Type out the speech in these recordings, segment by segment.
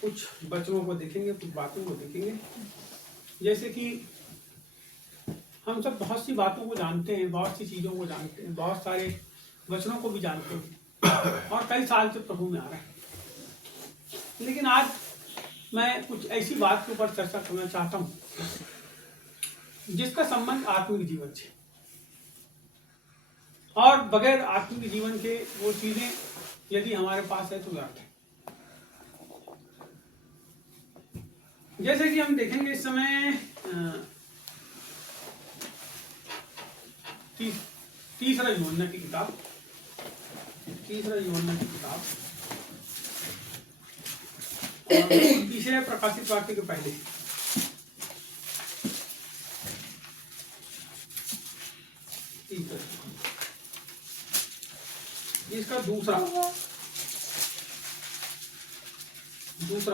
कुछ वचनों को देखेंगे, कुछ बातों को देखेंगे। जैसे कि हम सब बहुत सी बातों को जानते हैं, बहुत सी चीज़ों को जानते हैं, बहुत सारे वचनों को भी जानते हैं और कई साल से प्रभु में आ रहे हैं। लेकिन आज मैं कुछ ऐसी बात के ऊपर चर्चा करना चाहता हूँ जिसका संबंध आत्मिक जीवन से, और बगैर आत्मिक जीवन के वो चीजें यदि हमारे पास है तो व्यर्थ है। जैसे कि हम देखेंगे इस समय तीसरा यूहन्ना की किताब, तीसरे प्रकाशित वाक्य के पहले इसका दूसरा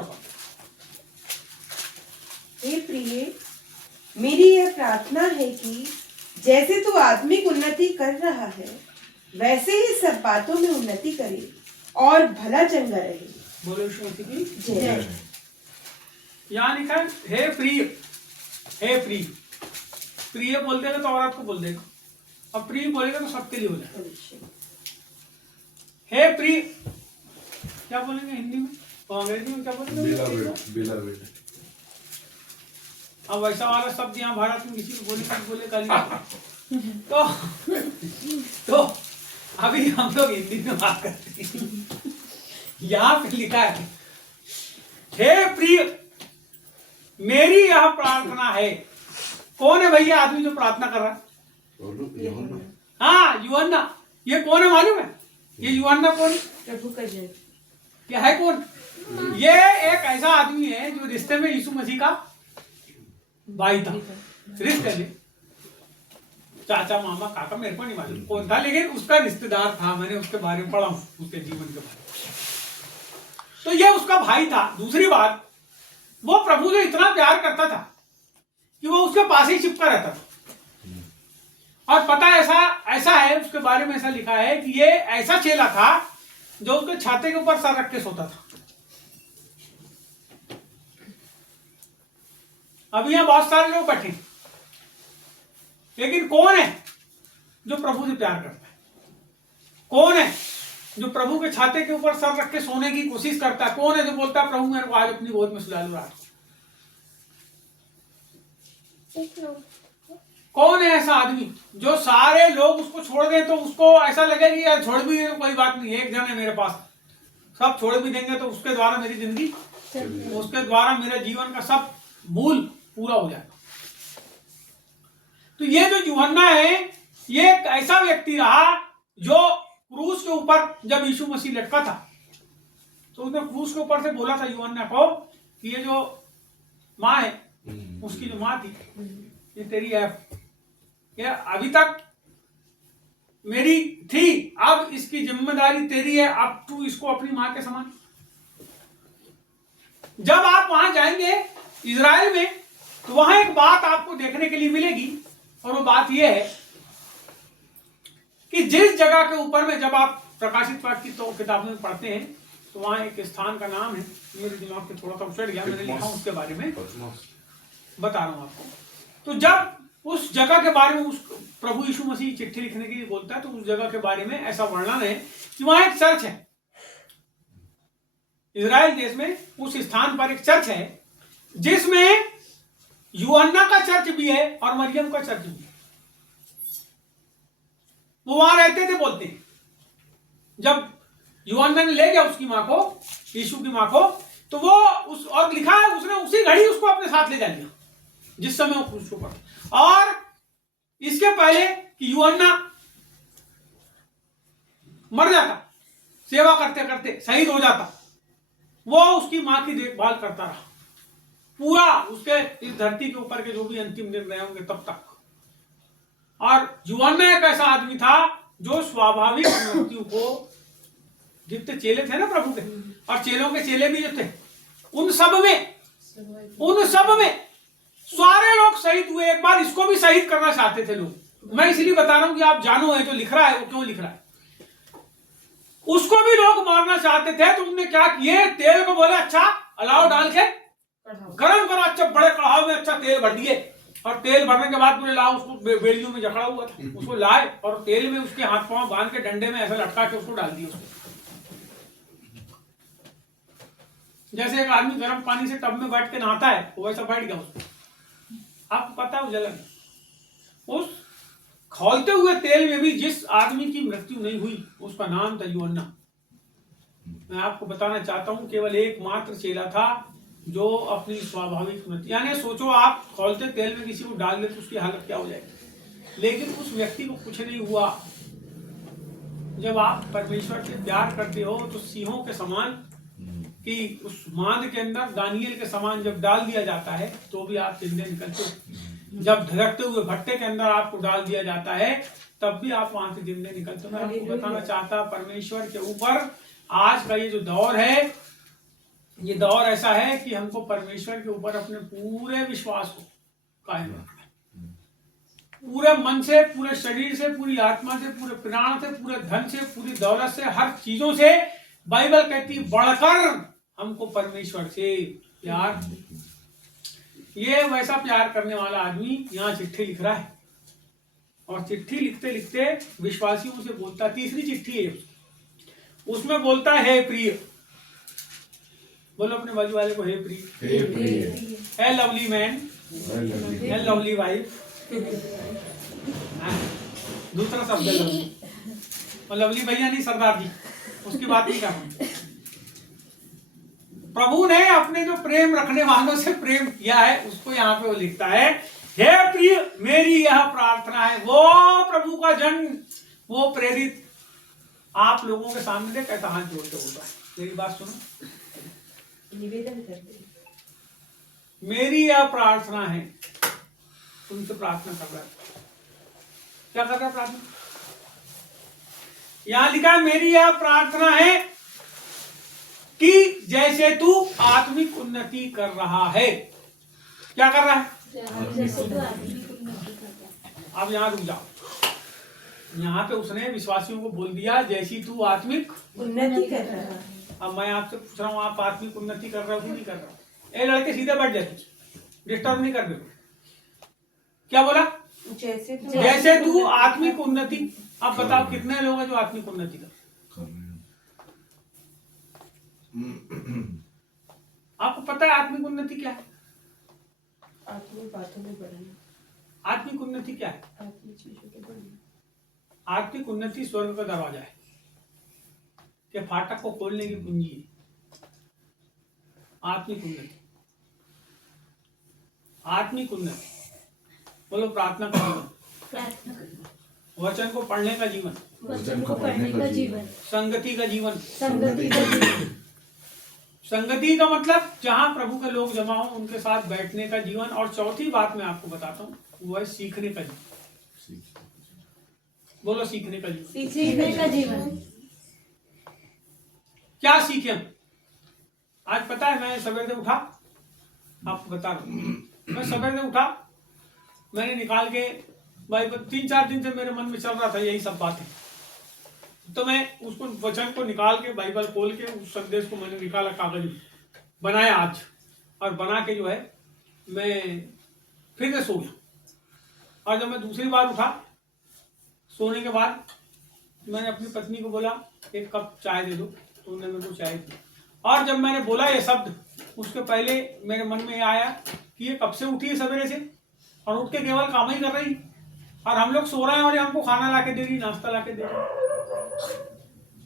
पद। हे प्रिय, मेरी यह प्रार्थना है कि जैसे तू आत्मिक उन्नति कर रहा है वैसे ही सब बातों में उन्नति करे और भला चंगा रहे। बोलो यीशु मसीह की जय। यहाँ लिखा है हे प्रिय, हे प्रिय। प्रिय बोल देगा तो औरत को बोल देगा, और प्रिय बोलेगा तो सबके लिए हो जाएगा। हे प्रिय क्या बोलेंगे हिंदी में और अंग्रेजी में क्या बोलेंगे? अब वैसा वाला शब्द यहाँ भारत में किसी को बोले तो अभी हम लोग हिंदी में बात करते हैं। यहाँ पे लिखा है हे प्रिय, मेरी यह प्रार्थना है। कौन है भैया आदमी जो प्रार्थना कर रहा है? हाँ, यूहन्ना। ये कौन है मालूम है? ये यूहन्ना कौन है? प्रभु का जय। क्या है कौन? ये एक ऐसा आदमी है जो रिश्ते में यीशु मसीह का भाई था। रिश्ते में चाचा मामा काका मेरे को नहीं मालूम कौन था, लेकिन उसका रिश्तेदार था। मैंने उसके बारे में पढ़ा हूं, उसके जीवन के बारे में। तो ये उसका भाई था। दूसरी बात, वो प्रभु से इतना प्यार करता था कि वो उसके पास ही चिपका रहता था। और पता ऐसा है उसके बारे में, ऐसा लिखा है कि ये ऐसा चेला था जो उसके छाते के ऊपर सर रख के सोता था। अब यहाँ बहुत सारे लोग बैठे, लेकिन कौन है जो प्रभु से प्यार करता है? कौन है जो प्रभु के छाते के ऊपर सर रख के सोने की कोशिश करता है? कौन है जो बोलता है प्रभु मेरे को आज अपनी गोद में सुला लो रात? कौन है ऐसा आदमी जो सारे लोग उसको छोड़ दें तो उसको ऐसा लगे कि यार छोड़ भी कोई बात नहीं, एक जन है मेरे पास, सब छोड़ भी देंगे तो उसके द्वारा मेरी जिंदगी, उसके द्वारा मेरे जीवन का सब मूल पूरा हो जाएगा। तो ये जो यूहन्ना है, ये एक ऐसा व्यक्ति रहा जो क्रूस के ऊपर जब यीशु मसीह लटका था तो उसने क्रूस के ऊपर से बोला था यूहन्ना को कि ये जो माँ है, उसकी जो माँ थी, ये तेरी है, ये अभी तक मेरी थी, अब इसकी जिम्मेदारी तेरी है, अब तू इसको अपनी माँ के समान। जब आप वहां जाएंगे इजराइल में तो वहां एक बात आपको देखने के लिए मिलेगी, और वो बात यह है कि जिस जगह के ऊपर में जब आप प्रकाशित वाक्य की तो किताब में पढ़ते हैं तो वहां एक स्थान का नाम है, मेरे दिमाग से थोड़ा सा उछड़ गया, मैंने लिखा उसके बारे में बता रहा हूं आपको। तो जब उस जगह के बारे में उस प्रभु यीशु मसीह चिट्ठी लिखने के लिए बोलता है तो उस जगह के बारे में ऐसा वर्णन है कि वहां एक चर्च है। इजराइल देश में उस स्थान पर एक चर्च है जिसमें यूहन्ना का चर्च भी है और मरियम का चर्च भी है। वो वहां रहते थे। बोलते हैं जब यूहन्ना ने ले गया उसकी मां को, यीशु की मां को, तो वो उस और लिखा है उसने उसी घड़ी उसको अपने साथ ले जा लिया जिस समय वो क्रूस पर। और इसके पहले कि यूहन्ना मर जाता, सेवा करते करते शहीद हो जाता, वो उसकी मां की देखभाल करता रहा पूरा उसके इस धरती के ऊपर के जो भी अंतिम निर्णय होंगे तब तक। और यूहन्ना एक ऐसा आदमी था जो स्वाभाविक मृत्यु को, जितने चेले थे ना प्रभु के, और चेलों के चेले भी जो थे, उन सब में सारे लोग शहीद हुए। एक बार इसको भी शहीद करना चाहते थे लोग। मैं इसलिए बता रहा हूं कि आप जानो है जो लिख रहा है वो क्यों लिख रहा है। उसको भी लोग मारना चाहते थे, तो उन्होंने क्या किए, तेल को बोले अच्छा अलाव डाल के गरम करो, अच्छा बड़े कढ़ाव में अच्छा तेल भर दिए, और तेल भरने के बाद पूरे लाओ उसको, बेड़ियों में जकड़ा हुआ था उसको लाए और तेल में उसके हाथ पांव बांध के डंडे में ऐसा लटका के उसको डाल दिया उसको। जैसे एक आदमी गर्म पानी से टब में बैठ के नहाता है, वो वैसा बैठ गया उसको। आपको पता है जलन, उस खौलते हुए तेल में भी जिस आदमी की मृत्यु नहीं हुई उसका नाम था यूहन्ना। मैं आपको बताना चाहता हूं, केवल एकमात्र चेला था जो अपनी स्वाभाविक मृत्यु, यानी सोचो आप खौलते तेल में किसी को डाल दे तो उसकी हालत क्या हो जाएगी, लेकिन उस व्यक्ति को कुछ नहीं हुआ। जब आप परमेश्वर से प्यार करते हो तो सिंहों के समान, कि उस मांद के अंदर दानियल के समान जब डाल दिया जाता है तो भी आप जिंदे निकलते हो। जब धड़कते हुए भट्टे के अंदर आपको डाल दिया जाता है तब भी आप वहां से जिंदे निकलते हो। मैं आपको बताना चाहता परमेश्वर के ऊपर आज का ये जो दौर है, ये दौर ऐसा है कि हमको परमेश्वर के ऊपर अपने पूरे विश्वास को कायम रखना है, पूरे मन से, पूरे शरीर से, पूरी आत्मा से, पूरे प्राण से, पूरे धन से, पूरी दौलत से, हर चीजों से। बाइबल कहती बढ़कर हमको परमेश्वर से प्यार। ये वैसा प्यार करने वाला आदमी यहाँ चिट्ठी लिख रहा है, और चिट्ठी लिखते लिखते विश्वासियों से बोलता, तीसरी चिट्ठी है उसमें बोलता है हे प्रिय, बोलो अपने बाजू वाले को हे प्रिय, हे लवली मैन, हे लवली वाइफ। दूसरा शब्द है लवली, और लवली भैया नहीं सरदार जी, उसकी बात नहीं कर रहा। प्रभु ने अपने जो प्रेम रखने वालों से प्रेम किया है उसको यहाँ पे वो लिखता है, हे प्रिय मेरी यह प्रार्थना है। वो प्रभु का जन, वो प्रेरित आप लोगों के सामने दे कैसा हाथ जोड़ के बोल रहा है। मेरी बात सुनो, निवेदन करते, मेरी यह प्रार्थना है, तुमसे प्रार्थना कर रहा है। क्या कर रहा है प्रार्थना? यहां लिखा है मेरी यह प्रार्थना है कि जैसे तू आत्मिक उन्नति कर रहा है। क्या कर रहा है? अब यहां रुक जाओ। यहाँ पे उसने विश्वासियों को बोल दिया जैसी तू आत्मिक उन्नति कर रहा है। अब मैं आपसे पूछ रहा हूँ, आप आत्मिक उन्नति कर रहे हो कि नहीं कर रहे हो? ए लड़के सीधे बैठ जाते, डिस्टर्ब नहीं कर रहे। क्या बोला? जैसे तू आत्मिक उन्नति। अब बताओ कितने लोग हैं जो आत्मिक उन्नति कर? आपको पता है आत्मिक उन्नति क्या है? आत्मिक बातों में बढ़ना। आत्मिक उन्नति क्या है? आत्मिक चीजों के बढ़ना। आत्मिक उन्नति स्वर्ग का दरवाजा है, के फाटक को खोलने की कुंजी है। आत्मिक उन्नति, आत्मिक उन्नति बोलो प्रार्थना का जीवन, वचन को पढ़ने का जीवन, वचन को पढ़ने का जीवन, संगति का जीवन। संगति का जीवन। संगति का मतलब जहां प्रभु के लोग जमा हो उनके साथ बैठने का जीवन। और चौथी बात मैं आपको बताता हूँ, वो है सीखने का जीवन। बोलो सीखने का जीवन। सीखने का जीवन। क्या सीखे हम? आज पता है मैं सवेरे उठा, आपको बता रहा हूँ, मैं सवेरे उठा, मैंने निकाल के बाइबल, 3-4 दिन से मेरे मन में चल रहा था यही सब बातें, तो मैं उसको वचन को निकाल के बाइबल खोल के उस संदेश को मैंने निकाला, कागज में बनाया आज, और बना के जो है मैं फिर से सो गया। और जब मैं दूसरी बार उठा सोने के बाद, मैंने अपनी पत्नी को बोला एक कप चाय दे दो, तो उन्होंने मेरे को चाय दी। और जब मैंने बोला ये शब्द, उसके पहले मेरे मन में आया कि ये कब से उठी है सवेरे से, और उठ के केवल काम ही कर रही, और हम लोग सो रहे हैं और ये हमको खाना ला के दे रही, नाश्ता ला के दे रही।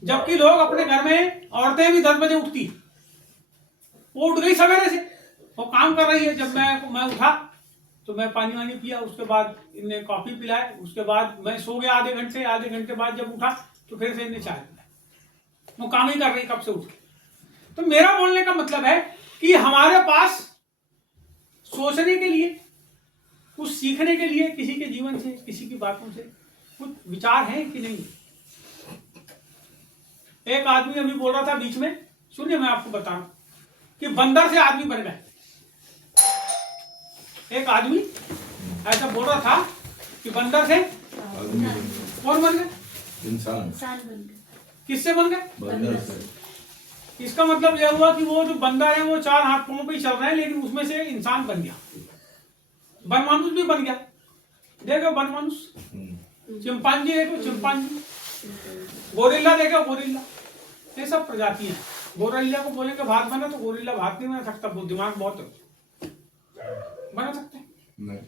जबकि लोग अपने घर में, औरतें भी 10 बजे उठती, वो उठ गई सवेरे से, वो काम कर रही है। जब मैं उठा तो मैं पानी वानी पिया, उसके बाद इन्हें कॉफी पिलाए, उसके बाद मैं सो गया आधे घंटे बाद जब उठा तो फिर से इन्हें चाय पिलाई। वो काम ही कर रही कब से उठ के। तो मेरा बोलने का मतलब है कि हमारे पास सोचने के लिए, कुछ सीखने के लिए, किसी के जीवन से, किसी की बातों से कुछ विचार है कि नहीं। एक आदमी अभी बोल रहा था बीच में, सुनिए मैं आपको बता रहा हूं कि बंदर से आदमी बन गए। एक आदमी ऐसा बोल रहा था कि बंदर से कौन बन गए? इंसान बन गए। किससे बन गए? बंदर से। इसका मतलब यह हुआ कि वो जो बंदर है वो 4 हाथ पांव पे ही चल रहे हैं, लेकिन उसमें से इंसान बन गया, बनमानुष भी बन गया। देखो बनमानुष, चिंपांजी देखो चिंपांजी, गोरिल्ला देखो गोरिल्ला, ये सब प्रजातियां हैं। गोरिल्ला को बोलेंगे भात बना तो गोरिल्ला भात नहीं बना सकता, वो दिमाग बहुत है, बना सकते हैं नहीं।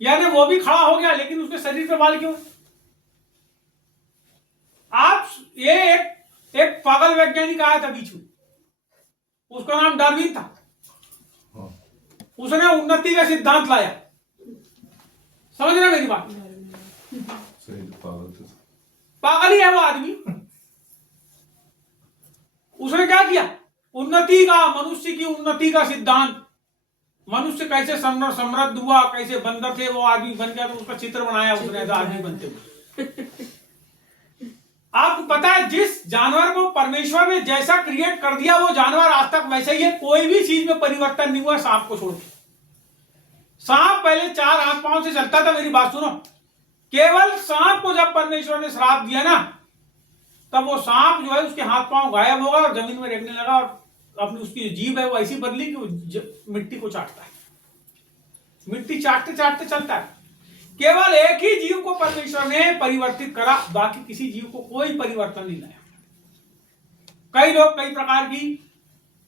यानी वो भी खड़ा हो गया, लेकिन उसके शरीर पे बाल क्यों है? आप ये एक पागल वैज्ञानिक आया था बीच में, उसका नाम डार्विन था। हाँ। उसने उन्नति का सिद्धांत लाया, समझ रहे मेरी बात? सही, पागल थे। पागल ही है वो आदमी। उसने क्या किया? उन्नति का, मनुष्य की उन्नति का सिद्धांत, मनुष्य कैसे समृद्ध हुआ, कैसे बंदर थे वो आदमी बन गया, तो उसका चित्र बनाया उसने आदमी बनते हुए। आपको पता है जिस जानवर को परमेश्वर ने जैसा क्रिएट कर दिया वो जानवर आज तक वैसे ही है, कोई भी चीज में परिवर्तन नहीं हुआ सांप को छोड़ के। सांप पहले 4 हाथ पांव से चलता था, मेरी बात सुनो, केवल सांप को जब परमेश्वर ने श्राप दिया ना, तब वो सांप जो है उसके हाथ पांव गायब होगा और जमीन में रेंगने लगा, और अपनी उसकी जीभ है वो ऐसी बदली कि वो मिट्टी को चाटता है, मिट्टी चाटते चाटते चलता है। केवल एक ही जीव को परमेश्वर ने परिवर्तित करा, बाकी किसी जीव को कोई परिवर्तन नहीं लाया। कई लोग कई प्रकार की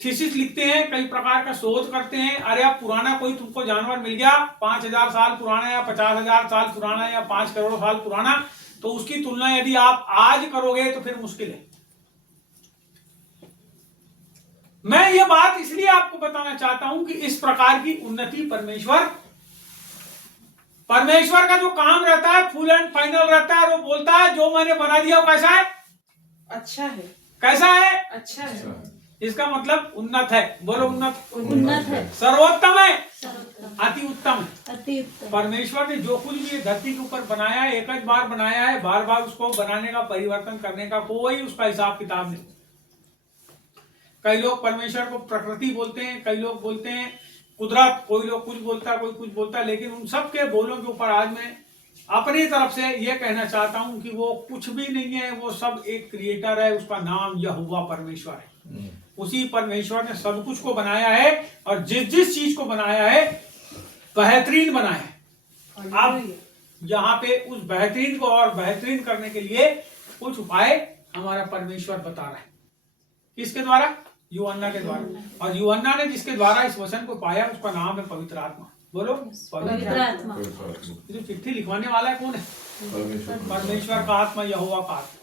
थीसिस लिखते हैं, कई प्रकार का शोध करते हैं। अरे अब पुराना कोई तुमको जानवर मिल गया 5000 साल पुराना या 50,000 साल पुराना या 5 करोड़ साल पुराना, तो उसकी तुलना यदि आप आज करोगे तो फिर मुश्किल है। मैं ये बात इसलिए आपको बताना चाहता हूं कि इस प्रकार की उन्नति परमेश्वर का जो काम रहता है फुल एंड फाइनल रहता है। वो बोलता है जो मैंने बना दिया वो कैसा है? अच्छा है। कैसा है? अच्छा है। इसका मतलब उन्नत है। बोलो उन्नत, उन्नत है, सर्वोत्तम है, सर्वोत्तम, अति उत्तम है। अति उत्तम। परमेश्वर ने जो कुछ भी धरती के ऊपर बनाया है एक ही बार बनाया है, बार बार उसको बनाने का, परिवर्तन करने का कोई उसका हिसाब किताब नहीं। कई लोग परमेश्वर को प्रकृति बोलते हैं, कई लोग बोलते हैं कुदरत, कोई लोग कुछ बोलता है, कोई कुछ बोलता है, लेकिन उन सब के बोलों के ऊपर आज मैं अपनी तरफ से यह कहना चाहता हूं कि वो कुछ भी नहीं है, वो सब एक क्रिएटर है, उसका नाम यहोवा परमेश्वर है। उसी परमेश्वर ने सब कुछ को बनाया है, और जिस जिस चीज को बनाया है बेहतरीन बनाया है। अब यहाँ पे उस बेहतरीन को और बेहतरीन करने के लिए कुछ उपाय हमारा परमेश्वर बता रहा है। किसके द्वारा? यूहन्ना के द्वारा। और यूहन्ना ने जिसके द्वारा इस वचन को पाया उसका नाम है पवित्र आत्मा। बोलो पवित्र आत्मा। जो चिट्ठी लिखवाने वाला है कौन है? परमेश्वर। परमेश्वर का आत्मा, यहोवा का आत्मा।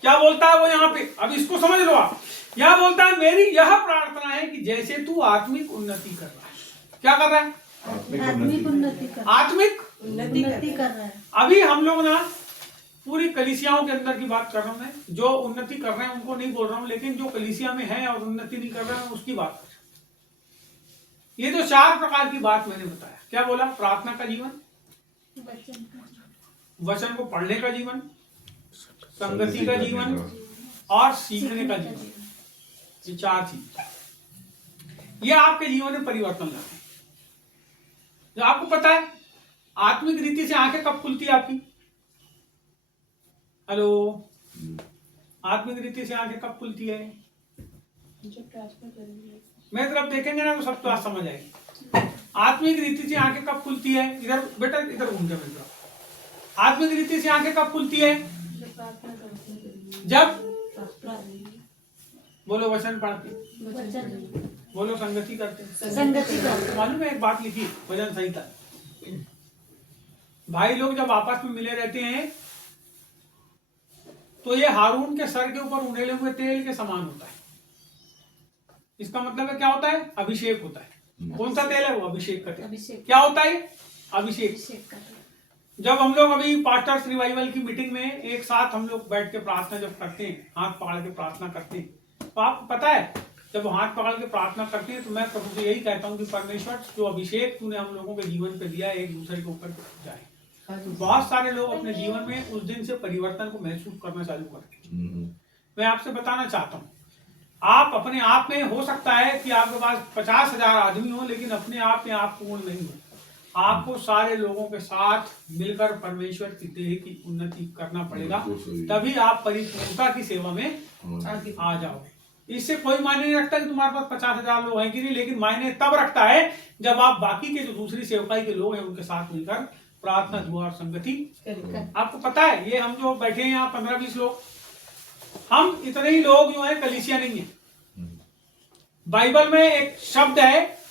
क्या बोलता है वो यहाँ पे? अब इसको समझ लो आप। यहाँ बोलता है मेरी यह प्रार्थना है कि जैसे तू आत्मिक उन्नति कर रहा है। क्या कर रहा है? आत्मिक उन्नति कर, आत्मिक उन्नति कर रहा है। अभी हम लोग ना पूरी कलीसियाओं के अंदर की बात कर रहा हूं मैं, जो उन्नति कर रहे हैं उनको नहीं बोल रहा हूं, लेकिन जो कलीसिया में है और उन्नति नहीं कर रहे हैं उसकी बात कर रहा हूं। ये जो 4 प्रकार की बात मैंने बताया, क्या बोला? प्रार्थना का जीवन, वचन को पढ़ने का जीवन, संगति का जीवन और सीखने का जीवन। ये 4 चीज ये आपके जीवन में परिवर्तन लाते हैं। जो आपको पता है आत्मिक रीति से आंखें कब खुलती है आपकी? हेलो, आत्मिक रीति से आंखें कब खुलती है? मेरी तरफ देखेंगे ना तो सब तो आज समझ आएगी। आत्मिक रीति से आंखें कब खुलती है? इधर बेटा, इधर घूम के मेरी तरफ। आत्मिक रीति से आंखें कब खुलती है? जब बोलो वचन पढ़ते, बोलो संगति करते, संगति करते। मालूम है एक बात लिखी भजन संहिता, भाई लोग जब आपस में मिले रहते हैं तो ये हारून के सर के ऊपर उंडेले हुए तेल के समान होता है। इसका मतलब है क्या होता है? अभिषेक होता है। कौन सा तेल है वो? अभिषेक का तेल। अभिषेक। क्या होता है? अभिषेक। अभिषेक का तेल। जब हम लोग अभी पास्टर्स रिवाइवल की मीटिंग में एक साथ हम लोग बैठ के प्रार्थना जब करते हैं, हाथ पकड़ के प्रार्थना करते हैं, तो आपको पता है जब हाथ पकड़ के प्रार्थना करते हैं तो मैं प्रभु से यही कहता हूँ कि परमेश्वर जो अभिषेक तूने हम लोगों के जीवन पे दिया है एक दूसरे के ऊपर जाए। तो बहुत सारे लोग अपने जीवन में उस दिन से परिवर्तन को महसूस करना चालू करते हैं। मैं आपसे बताना चाहता हूँ, आप अपने आप में हो सकता है कि आपके पास 50,000 आदमी हो, लेकिन अपने आप में आप पूर्ण नहीं हो। आपको सारे लोगों के साथ मिलकर परमेश्वर की देह की उन्नति करना पड़ेगा, तभी आप परिपूर्णता की सेवा में आ जाओगे। इससे कोई मायने नहीं रखता कि तुम्हारे पास 50,000 लोग हैं कि नहीं, लेकिन मायने तब रखता है जब आप बाकी के जो दूसरी सेवकाई के लोग हैं उनके साथ मिलकर प्रार्थना दुआ और संगति। आपको पता है ये हम जो बैठे हैं यहाँ 15-20 लोग, हम इतने ही लोग जो हैं कलीसिया नहीं है। बाइबल में एक शब्द है,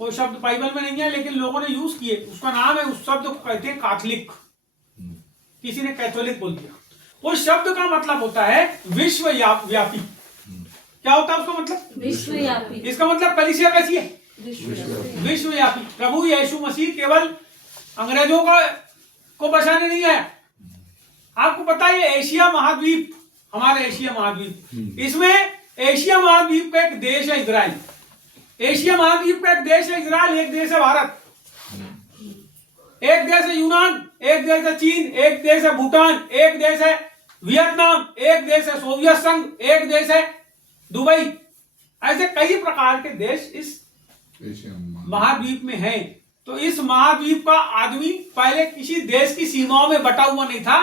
वो शब्द बाइबल में नहीं है लेकिन लोगों ने यूज किए, उसका नाम है, उस शब्द को कहते हैं कैथोलिक। किसी ने कैथोलिक बोल दिया। उस शब्द का मतलब होता है विश्व व्यापी। क्या होता है उसका मतलब? विश्वव्यापी। इसका मतलब कलीसिया कैसी है? विश्वव्यापी। विश्वव्यापी। प्रभु यीशु मसीह केवल अंग्रेजों को बचाने नहीं आया। आपको पता है ये एशिया महाद्वीप, हमारा एशिया महाद्वीप, इसमें एशिया महाद्वीप का एक देश है इजराइल। एशिया महाद्वीप का एक देश है इजराइल, एक देश है भारत, एक देश है यूनान, एक देश है चीन, एक देश है भूटान, एक देश है वियतनाम, एक देश है सोवियत संघ, एक देश है दुबई। ऐसे कई प्रकार के देश इस महाद्वीप में हैं। तो इस महाद्वीप का आदमी पहले किसी देश की सीमाओं में बटा हुआ नहीं था।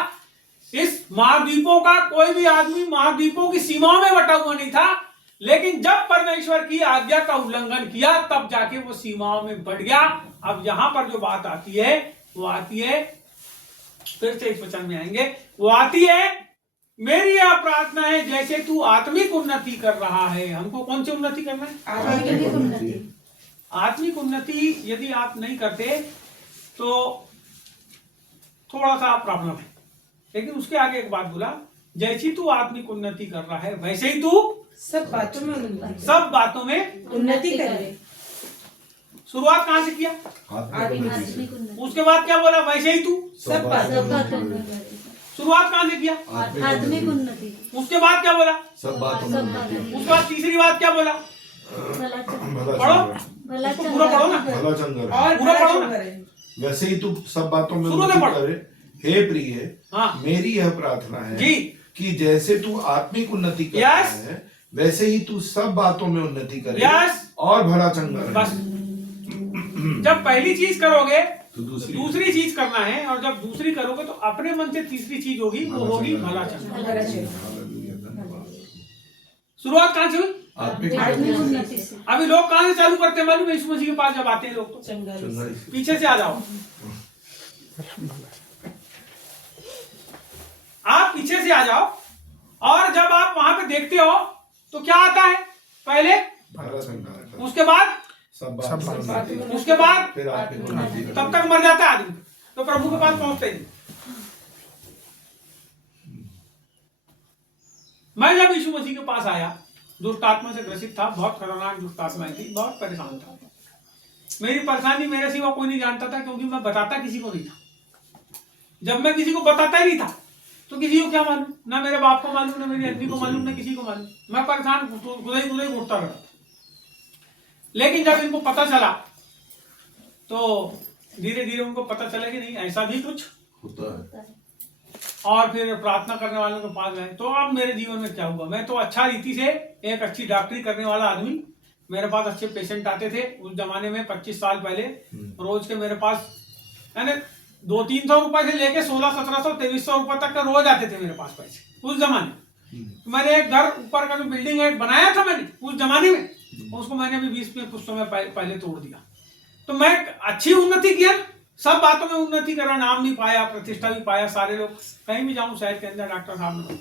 इस महाद्वीपों का कोई भी आदमी महाद्वीपों की सीमाओं में बटा हुआ नहीं था, लेकिन जब परमेश्वर की आज्ञा का उल्लंघन किया तब जाके वो सीमाओं में बढ़ गया। अब यहां पर जो बात आती है वो आती है, फिर से इस वचन में आएंगे, वो आती है, मेरी यह प्रार्थना है जैसे तू आत्मिक उन्नति कर रहा है। हमको कौन सी उन्नति करना है? आत्मिक उन्नति। आत्मिक उन्नति यदि आप नहीं करते तो थोड़ा सा प्रॉब्लम है। लेकिन उसके आगे एक बात बोला, जैसी तू आत्मिक उन्नति कर रहा है वैसे ही तू सब बातों में उन्नति करे। शुरुआत कहां से किया? आत्मिक उन्नति। उसके बाद क्या बोला? वैसे ही तू सब बातों में शुरुआत कहां से किया? आत्मिक उन्नति। उसके बाद क्या बोला? सब बातों में उन्नति। उसके बाद तीसरी बात क्या बोला? भला पढ़ो, भला उसको पूरा पढ़ो ना। भला चंगर और पूरा पढ़ो ना। वैसे ही तू सब बातों में शुरू से उन्नति पढ़ो। करे। हे प्रिय, हाँ। मेरी यह प्रार्थना है जी कि जैसे तू आत्मिक उन्नति कर रहा Yes. है वैसे ही तू सब बातों में उन्नति करे Yes. और भला चंगा रहे। बस। जब पहली चीज करोगे तो दूसरी चीज करना है, और जब दूसरी करोगे तो अपने मन से तीसरी चीज होगी, वो होगी भला चंगा। हालेलुया, धन्यवाद। शुरुआत कहां से हुई? आत्मिक आत्मिक उन्नति उन्नति से। अभी लोग कहां से चालू करते हैं मालूम है? यीशु मसीह के पास जब आते हैं लोग तो चंगाई से। पीछे से आ जाओ। आप पीछे से आ जाओ, और जब आप वहां पे देखते हो तो क्या आता है? पहले, भला चंगा रहे। उसके बाद, सब बातों में उन्नति। उसके बाद, फिर आत्मिक उन्नति। तब तक मर जाता है आदमी, तो प्रभु के पास पहुंचते ही नहीं। मैं जब यीशु मसीह के पास आया, दुष्ट आत्मा से ग्रसित था, बहुत खतरनाक दुष्ट आत्माएं थी, बहुत परेशान था। मेरी परेशानी मेरे सिवा कोई नहीं जानता था, क्योंकि मैं बताता किसी को नहीं था। जब मैं किसी को बताता ही नहीं था तो किसी को क्या मालूम? ना मेरे बाप को मालूम, ना मेरी आदमी को मालूम, ना किसी को मालूम। मैं परेशान गुदई उठता रहा। लेकिन जब इनको पता चला तो धीरे धीरे उनको पता चला कि नहीं, ऐसा भी कुछ होता है। और फिर प्रार्थना करने वालों के पास गए। तो अब मेरे जीवन में क्या हुआ? मैं तो अच्छा रीति से एक अच्छी डॉक्टरी करने वाला आदमी, मेरे पास अच्छे पेशेंट आते थे उस जमाने में। 25 साल पहले रोज के मेरे पास यानी 200-300 रुपए से लेके 1600-1700 2300 रुपए तक का रोज आते थे मेरे पास पैसे उस जमाने। मैंने एक घर ऊपर का जो बिल्डिंग है बनाया था मैंने उस जमाने में, उसको मैंने अभी 20 कुछ समय पहले तोड़ दिया। तो मैं अच्छी उन्नति किया, सब बातों में उन्नति करा, नाम भी पाया, प्रतिष्ठा भी पाया। सारे लोग कहीं भी जाऊं शहर के अंदर, डॉक्टर साहब ने,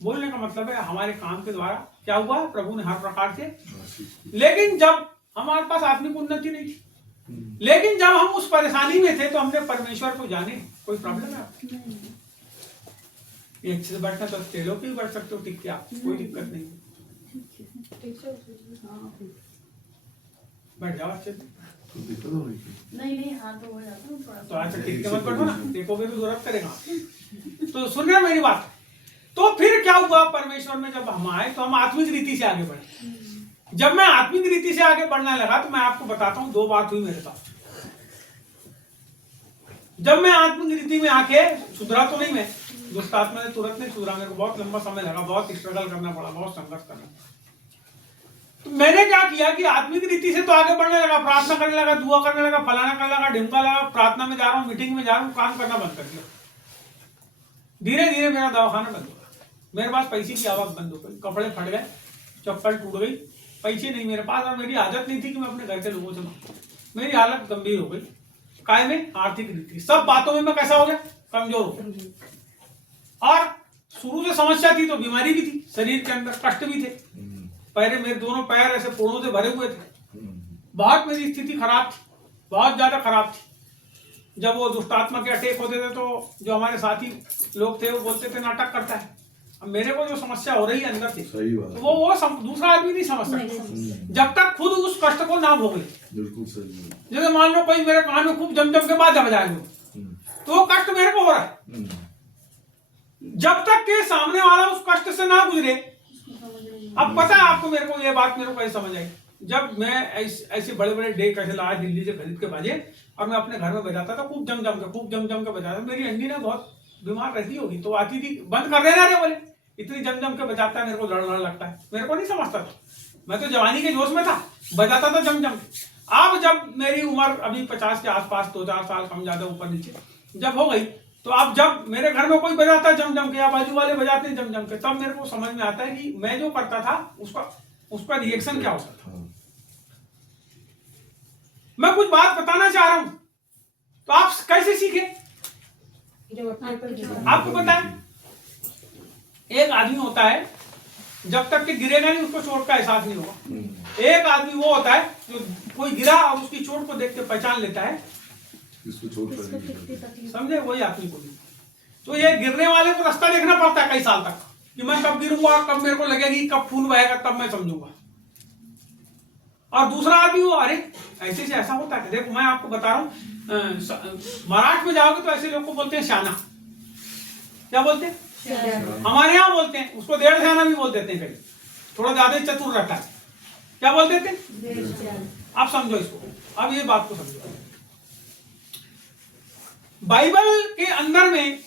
बोलने का मतलब है हमारे काम के द्वारा क्या हुआ? प्रभु ने हर प्रकार से। लेकिन जब हमारे पास आत्मिक उन्नति नहीं थी, लेकिन जब हम उस परेशानी में थे तो हमने परमेश्वर को जाने। कोई प्रॉब्लम है आपको? अच्छे से बैठना तो तेलों पे भी बैठ सकते हो, टिक के आप, कोई दिक्कत नहीं। बैठ जाओ अच्छे से। तो दिक्कत हो रही है। नहीं हाथ हो जाता हूँ थोड़ा तो आज टिक के मत बैठो ना, देखोगे तो जरूरत करेगा। तो सुन रहे मेरी बात? तो फिर क्या हुआ? परमेश्वर में जब हम आए तो हम आत्मिक रीति से आगे बढ़े। जब मैं आत्मिक रीति से आगे बढ़ने लगा तो मैं आपको बताता हूं, 2 बात हुई मेरे साथ। जब मैं आत्मिक रीति में आके सुधरा तो नहीं, मैं दुष्ट आत्मा ने तुरंत नहीं सुधरा, मेरे को बहुत लंबा समय लगा, बहुत स्ट्रगल करना पड़ा, बहुत संघर्ष करना पड़ा। तो मैंने क्या किया कि आत्मिक रीति से तो आगे बढ़ने लगा, प्रार्थना करने लगा, दुआ करने लगा, फलाना करने लगा, ढिमका लगा, प्रार्थना में जा रहा हूँ, मीटिंग में जा रहा हूँ, काम करना बंद कर दिया। धीरे धीरे मेरा दवाखाना बंद हो गया, मेरे पास पैसे की आवक बंद हो गई, कपड़े फट गए, चप्पल टूट गई, पैसे नहीं मेरे पास, और मेरी आदत नहीं थी कि मैं अपने घर के लोगों से मांगूं। मेरी हालत गंभीर हो गई, काय में आर्थिक रीति, सब बातों में मैं कैसा हो गया, कमजोर हो गया। और शुरू से समस्या थी तो बीमारी भी थी, शरीर के अंदर कष्ट भी थे, पैर, मेरे दोनों पैर ऐसे फोड़ों से भरे हुए थे, बहुत मेरी स्थिति खराब थी, बहुत ज्यादा खराब थी। जब वो दुष्टात्मा के अटैक होते थे तो जो हमारे साथी लोग थे वो बोलते थे नाटक करता है। अब मेरे को जो समस्या हो रही है अंदर से, तो वो दूसरा आदमी नहीं समझ सकता जब तक खुद उस कष्ट को ना भोगे। बिल्कुल सही। जैसे मान लो कोई मेरे कान में खूब जम के बात बजाए हुए, तो वो कष्ट मेरे को हो रहा है, जब तक के सामने वाला उस कष्ट से ना गुजरे। अब पता है आपको, मेरे को ये बात मेरे को ऐसे समझ आई, जब मैं ऐसे बड़े बड़े डेक ऐसे लाया दिल्ली से खरीद के बाजे, और मैं अपने घर में बजाता था खूब जम के बजाता, मेरी अंडी ना बहुत बीमार रहती होगी, तो आती थी, बंद कर देना रे बोले, इतनी जम के बजाता है, मेरे को लड़ लगता है, मेरे को नहीं समझता था, मैं तो जवानी के जोश में था, बजाता था जम के। अब जब मेरी उम्र अभी 50 के आसपास, 2-4 साल कम ज्यादा ऊपर नीचे जब हो गई, तो अब जब मेरे घर में कोई बजाता है जम के, या बाजू वाले बजाते हैं जम के, तब मेरे को समझ में आता है कि मैं जो करता था उसका रिएक्शन क्या हो सकता था। मैं कुछ बात बताना चाह रहा हूं, तो आप कैसे सीखे? आपको पता है, एक आदमी होता है जब तक कि गिरेगा नहीं उसको चोट का एहसास नहीं होगा। एक आदमी वो होता है जो कोई गिरा और उसकी चोट को देख के पहचान लेता है, समझे, वही आदमी को। तो ये गिरने वाले को रास्ता देखना पड़ता है कई साल तक, कि मैं कब गिरूंगा, कब मेरे को लगेगी, कब खून बहेगा, तब मैं समझूंगा। और दूसरा आदमी वो, अरे ऐसे से ऐसा होता है, देखो मैं आपको बता रहा हूँ, महाराष्ट्र में जाओगे तो ऐसे लोग को बोलते हैं शाना। क्या बोलते हैं? हमारे यहाँ बोलते हैं उसको डेढ़ शाना भी बोल देते हैं, कहीं थोड़ा ज्यादा चतुर रहता है। क्या बोल देते हैं? आप समझो इसको, अब ये बात को समझो। बाइबल के अंदर में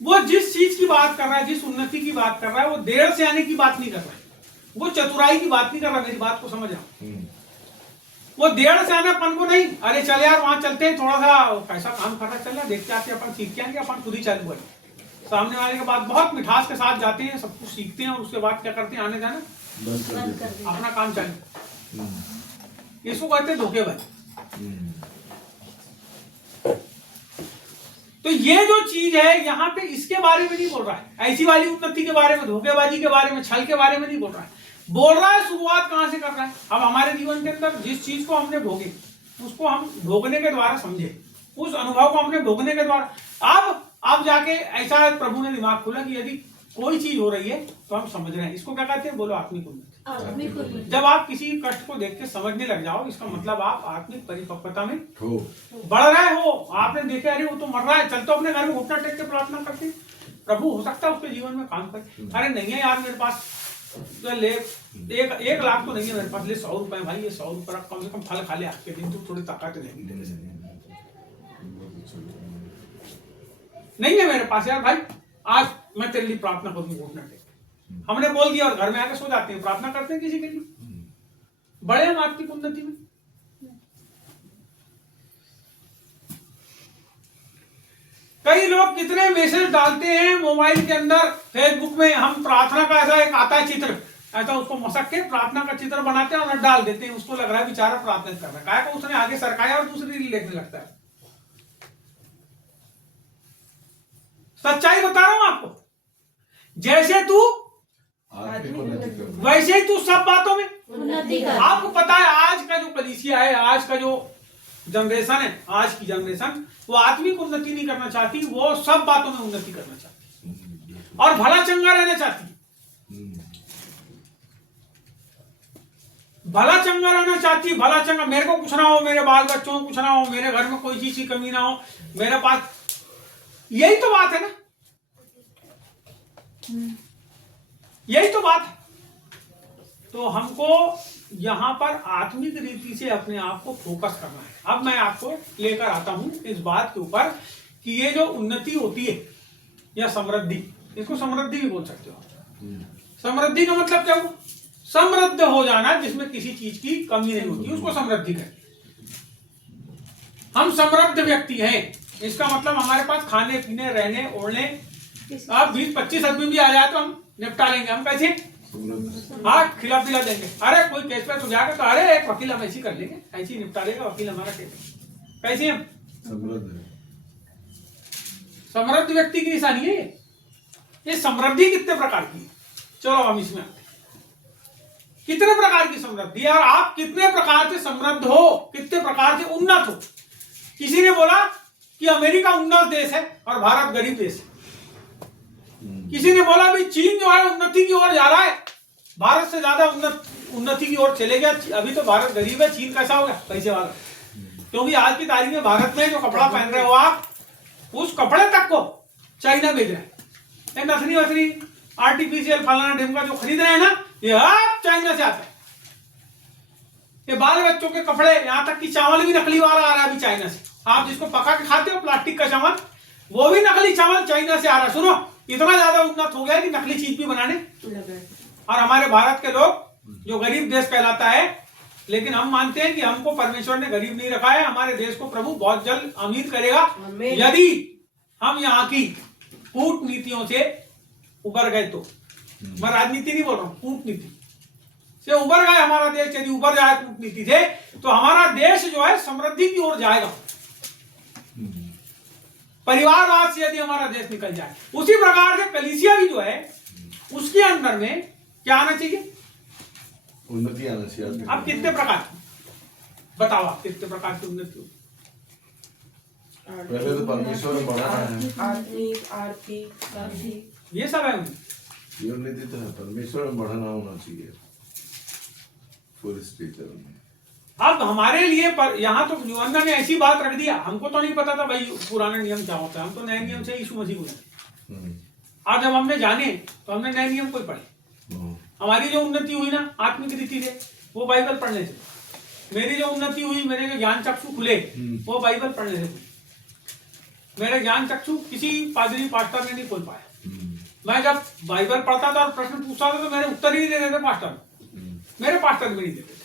वो जिस चीज की बात कर रहा है, जिस उन्नति की बात कर रहा है, वो डेढ़ से आने की बात नहीं कर रहा है, वो चतुराई की बात नहीं कर रहा। मेरी बात को समझ आओ, वो डेढ़ से आनापन को नहीं, अरे चल यार वहां चलते हैं, थोड़ा सा कैसा काम कर रहा, चल रहा देखते आते, अपन सीख के आएंगे, अपन खुद ही चालू करें। सामने वाले के बाद बहुत मिठास के साथ जाते हैं, सब कुछ सीखते हैं, और उसके बाद क्या करते हैं, आने जाना अपना काम चालू। इसको कहते हैं धोखेबाजी। तो ये जो चीज है यहाँ पे, इसके बारे में नहीं बोल रहा है, ऐसी वाली उन्नति के बारे में, धोखेबाजी के बारे में, छल के बारे में नहीं बोल रहा है। बोल रहा है शुरुआत कहां से कर रहा है। अब हमारे जीवन के अंदर जिस चीज को हमने भोगे, उसको हम भोगने के द्वारा समझे, उस अनुभव को हमने भोगने के द्वारा, अब जाके ऐसा प्रभु ने दिमाग खोला कि यदि कोई चीज हो रही है तो हम समझ रहे हैं, इसको क्या कहते हैं, बोलो आत्मिक उन्नति। जब आप किसी कष्ट को देख के समझने लग जाओ, इसका मतलब आप आत्मिक परिपक्वता में बढ़ रहे हो। आपने देखा अरे वो तो मर रहा है, चल तो अपने घर में घुटना टेक के प्रार्थना करते, प्रभु हो सकता है उसके जीवन में काम करे। अरे नहीं है यार मेरे पास, तो ले 1 लाख तो नहीं है मेरे पास, ले 100 रुपए भाई, ये 100 रुपए कम से कम फल खा ले, आपके दिन तो थोड़ी ताकत नहीं है मेरे पास यार भाई, आज मैं तेरे लिए प्रार्थना करूंगी घुटना टेक। हमने बोल दिया और घर में आके सो जाते हैं, प्रार्थना करते हैं किसी के लिए, बड़े हम आत्मिक उन्नति में। कई लोग कितने मैसेज डालते हैं मोबाइल के अंदर, फेसबुक में, हम प्रार्थना का ऐसा एक आता है चित्र, ऐसा उसको मसक के प्रार्थना का चित्र बनाते हैं और डाल देते हैं, उसको लग रहा है बेचारा प्रार्थना कर रहा है, क्या को उसने आगे सरकाया और दूसरी रील देखने लगता है। सच्चाई बता रहा हूं आपको, जैसे तू वैसे ही तू सब बातों में उन्नति कर। आपको पता है आज का जो कलीसिया है, आज का जो जनरेशन है, आज की जनरेशन, वो आत्मिक उन्नति नहीं करना चाहती, वो सब बातों में उन्नति करना चाहती और भला चंगा रहना चाहती, भला चंगा रहना चाहती, भला चंगा, मेरे को कुछ ना हो, मेरे बाल बच्चों को कुछ ना हो, मेरे घर में कोई चीज की कमी ना हो, मेरे पास, यही तो बात है ना, यही तो बात है। तो हमको यहां पर आत्मिक रीति से अपने आप को फोकस करना है। अब मैं आपको लेकर आता हूं इस बात के ऊपर कि ये जो उन्नति होती है या समृद्धि, इसको समृद्धि भी बोल सकते हो। समृद्धि का मतलब क्या हुआ? समृद्ध हो जाना, जिसमें किसी चीज की कमी नहीं होती, उसको समृद्धि कहते हैं। हम समृद्ध व्यक्ति हैं, इसका मतलब हमारे पास खाने पीने रहने ओढ़ने, अब 20-25 आदमी भी आ जाए तो हम निपटा लेंगे। हम कैसे? हाँ, खिला पिला देंगे। अरे कोई केस पे तो जाएगा तो अरे एक वकील हम ऐसी कर लेंगे, ऐसी निपटा देगा वकील हमारा केस। कैसे हम समृद्ध व्यक्ति की निशानी है ये। समृद्धि कितने प्रकार की है? चलो हम इसमें आते हैं। कितने प्रकार की समृद्धि, और आप कितने प्रकार से समृद्ध हो, कितने प्रकार से उन्नत हो। किसी ने बोला कि अमेरिका उन्नत देश है और भारत गरीब देश है। किसी ने बोला भी चीन जो है उन्नति की ओर जा रहा है, भारत से ज्यादा उन्नति की ओर चले गया। अभी तो भारत गरीब है, चीन कैसा हो गया? पैसे वाला। क्योंकि आज की तारीख में भारत में जो कपड़ा पहन रहे हो आप, उस कपड़े तक को चाइना भेज रहा है। नसरी वसरी आर्टिफिशियल फलाना ढिमका जो खरीद रहे हैं ना, ये आप चाइना से आता है। ये बाल बच्चों के कपड़े, यहाँ तक कि चावल भी नकली वाला आ रहा है अभी चाइना से। आप जिसको पका के खाते हो प्लास्टिक का चावल, वो भी नकली चावल चाइना से आ रहा है। सुनो, इतना ज्यादा उन्नत हो गया कि नकली चीज भी बनाने लगे। और हमारे भारत के लोग जो गरीब देश कहलाता है, लेकिन हम मानते हैं कि हमको परमेश्वर ने गरीब नहीं रखा है। हमारे देश को प्रभु बहुत जल्द अमीर करेगा, यदि हम यहाँ की कूटनीतियों से उबर गए तो। मैं राजनीति नहीं बोल रहा हूँ, कूटनीति से उबर गए हमारा देश। यदि उबर जाए कूटनीति से, तो हमारा देश जो है समृद्धि की ओर जाएगा। परिवारवाद से यदि हमारा देश निकल जाए, उसी प्रकार से कलीसिया भी जो है उसके अंदर में क्या आना चाहिए? उन्नति आना चाहिए। अब कितने प्रकार की बताओ, आप कितने प्रकार की उन्नति होगी? पहले तो परमेश्वर ने बढ़ाना है, आत्मिक, आर्थिक, ये सब है उन्नति। ये उन्नति तो है, परमेश्वर में बढ़ाना होना चाहिए फुल स्पिरिचुअल में। अब हमारे लिए यहाँ तो युवंदा ने ऐसी बात रख दिया, हमको तो नहीं पता था भाई पुराना नियम क्या होता है। हम तो नए नियम से यीशु मसीह को जानते। आज जब हमने जाने तो हमने नए नियम को पढ़े। हमारी जो उन्नति हुई ना आत्मिक रीति से, वो बाइबल पढ़ने से। मेरी जो उन्नति हुई, मेरे जो ज्ञान चक्षु खुले, वो बाइबल पढ़ने से। मेरे ज्ञान चक्षु किसी पादरी पास्टर ने नहीं खोल पाया। मैं जब बाइबल पढ़ता था और प्रश्न पूछता था तो मेरे उत्तर ही नहीं देते थे पास्टर, मेरे पास्टर भी नहीं देते थे।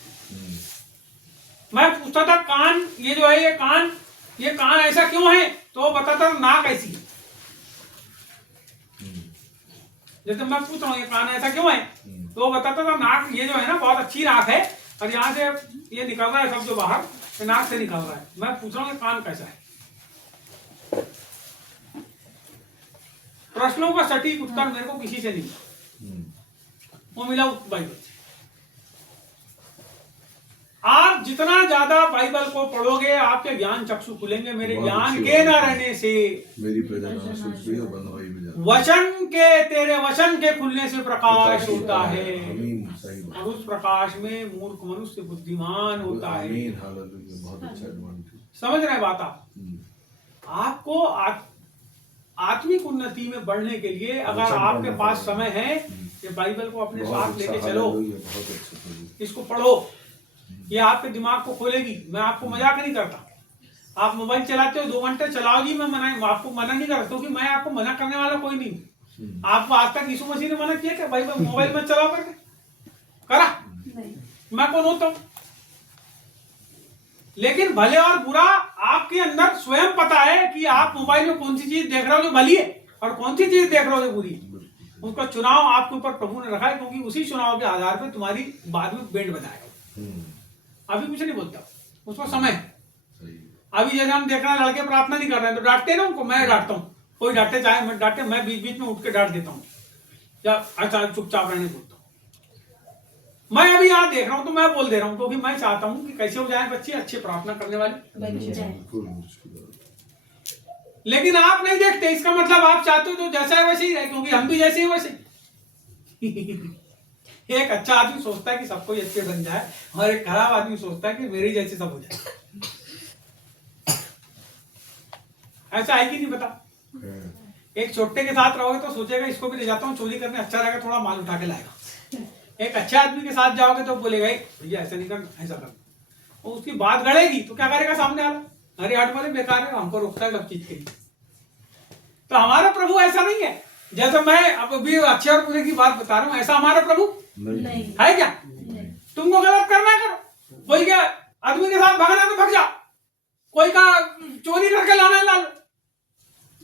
मैं पूछता था कान, ये जो है ये कान ऐसा क्यों है, तो वो बताता था नाक ऐसी है। जैसे मैं पूछ रहा हूँ ये कान ऐसा क्यों है, तो वो बताता था नाक, ये जो है ना बहुत अच्छी नाक है, और यहाँ से ये निकल रहा है सब जो बाहर, तो नाक से निकल रहा है। मैं पूछ रहा हूँ कान कैसा है। प्रश्नों का सटीक उत्तर मेरे को किसी से नहीं मिला, वो मिला बाइबल से। आप जितना ज्यादा बाइबल को पढ़ोगे, आपके ज्ञान चक्षु खुलेंगे। मेरे ज्ञान के न रहने से मेरी प्रजा बनवाई में जाती है। वचन के, तेरे वचन के खुलने से प्रकाश होता है, और उस प्रकाश में मूर्ख मनुष्य बुद्धिमान होता है। बहुत अच्छा एडवांटेज। समझ रहे बात आप? आपको आत्मिक उन्नति में बढ़ने के लिए अगर आपके पास समय है, ये बाइबल को अपने साथ लेके चलो, इसको पढ़ो, ये आपके दिमाग को खोलेगी। मैं आपको मजाक नहीं करता। आप मोबाइल चलाते हो 2 घंटे चलाओ जी, मैं आपको मना नहीं करता, क्योंकि मैं आपको मना करने वाला कोई नहीं। आपको आज तक यीशु मसीह ने मना किया क्या भाई मोबाइल में चलाओ करके? करा? मैं कौन होता हूं? लेकिन भले और बुरा आपके अंदर स्वयं पता है कि आप मोबाइल में कौन सी चीज देख रहे हो जो भली है और कौन सी चीज देख रहे हो जो बुरी है। उसका चुनाव आपके ऊपर प्रभु ने रखा है, क्योंकि उसी चुनाव के आधार पर तुम्हारी बाद में बैंड बजाएगा। अभी कुछ नहीं बोलता, उसको समय। अभी जैसे हम देख रहे हैं लड़के प्रार्थना नहीं कर रहे हैं तो डांटते ना उनको, मैं डांटता हूँ। कोई डांटे चाहे मैं डांटे, मैं बीच बीच में उठ के डांट देता हूँ, या अच्छा चुपचाप रहने बोलता हूँ। मैं अभी यहाँ देख रहा हूँ तो मैं बोल दे रहा हूँ, क्योंकि मैं चाहता हूँ कि कैसे हो जाए बच्चे अच्छे प्रार्थना करने वाले। लेकिन आप नहीं देखते, इसका मतलब आप चाहते हो तो जैसा है वैसे ही है, क्योंकि हम भी जैसे ही वैसे। एक अच्छा आदमी सोचता है कि सब कोई अच्छे बन जाए, और एक खराब आदमी सोचता है कि मेरे जैसे सब हो जाए। ऐसा है कि नहीं पता? एक छोटे के साथ रहोगे तो सोचेगा इसको भी ले जाता हूँ चोरी करने, अच्छा रहेगा, थोड़ा माल उठा के लाएगा। एक अच्छे आदमी के साथ जाओगे तो बोलेगा भैया ऐसा नहीं करना, ऐसा करना। और उसकी बात गड़ेगी तो क्या करेगा सामने वाला? अरे हट वाले बेकार है, हमको रोकता है सब चीज के लिए। तो हमारा प्रभु ऐसा नहीं है। जैसे मैं अब भी अच्छे और बुरे की बात बता रहा हूँ, ऐसा हमारा प्रभु नहीं है क्या? नहीं। तुमको गलत करना है करो, कोई क्या आदमी के साथ भागना है तो भाग जा, कोई का चोरी करके लाना है ला लो,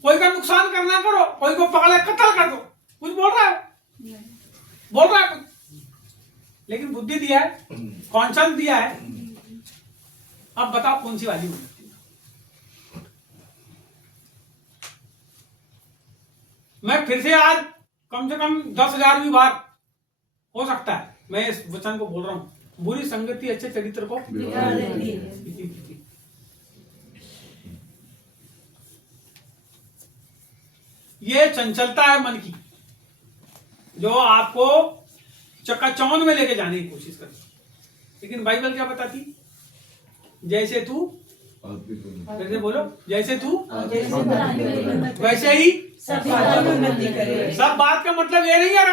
कोई का नुकसान करना है करो, कोई को पकड़े कत्ल कर दो, कुछ बोल रहा है? बोल रहा है कुछ? लेकिन बुद्धि दिया है, कॉन्शियस दिया है। अब बताओ कौन सी वाली उन्नति? मैं फिर से आज कम से कम 10,000वीं बार हो सकता है मैं इस वचन को बोल रहा हूं, बुरी संगति अच्छे चरित्र को बिगाड़ देती है। ये चंचलता है मन की जो आपको चकाचौंध में लेके जाने की कोशिश करती। लेकिन बाइबल क्या बताती? जैसे तू, फिर से बोलो, जैसे तू वैसे ही सभी उन्नति करे। सब बात का मतलब ये नहीं है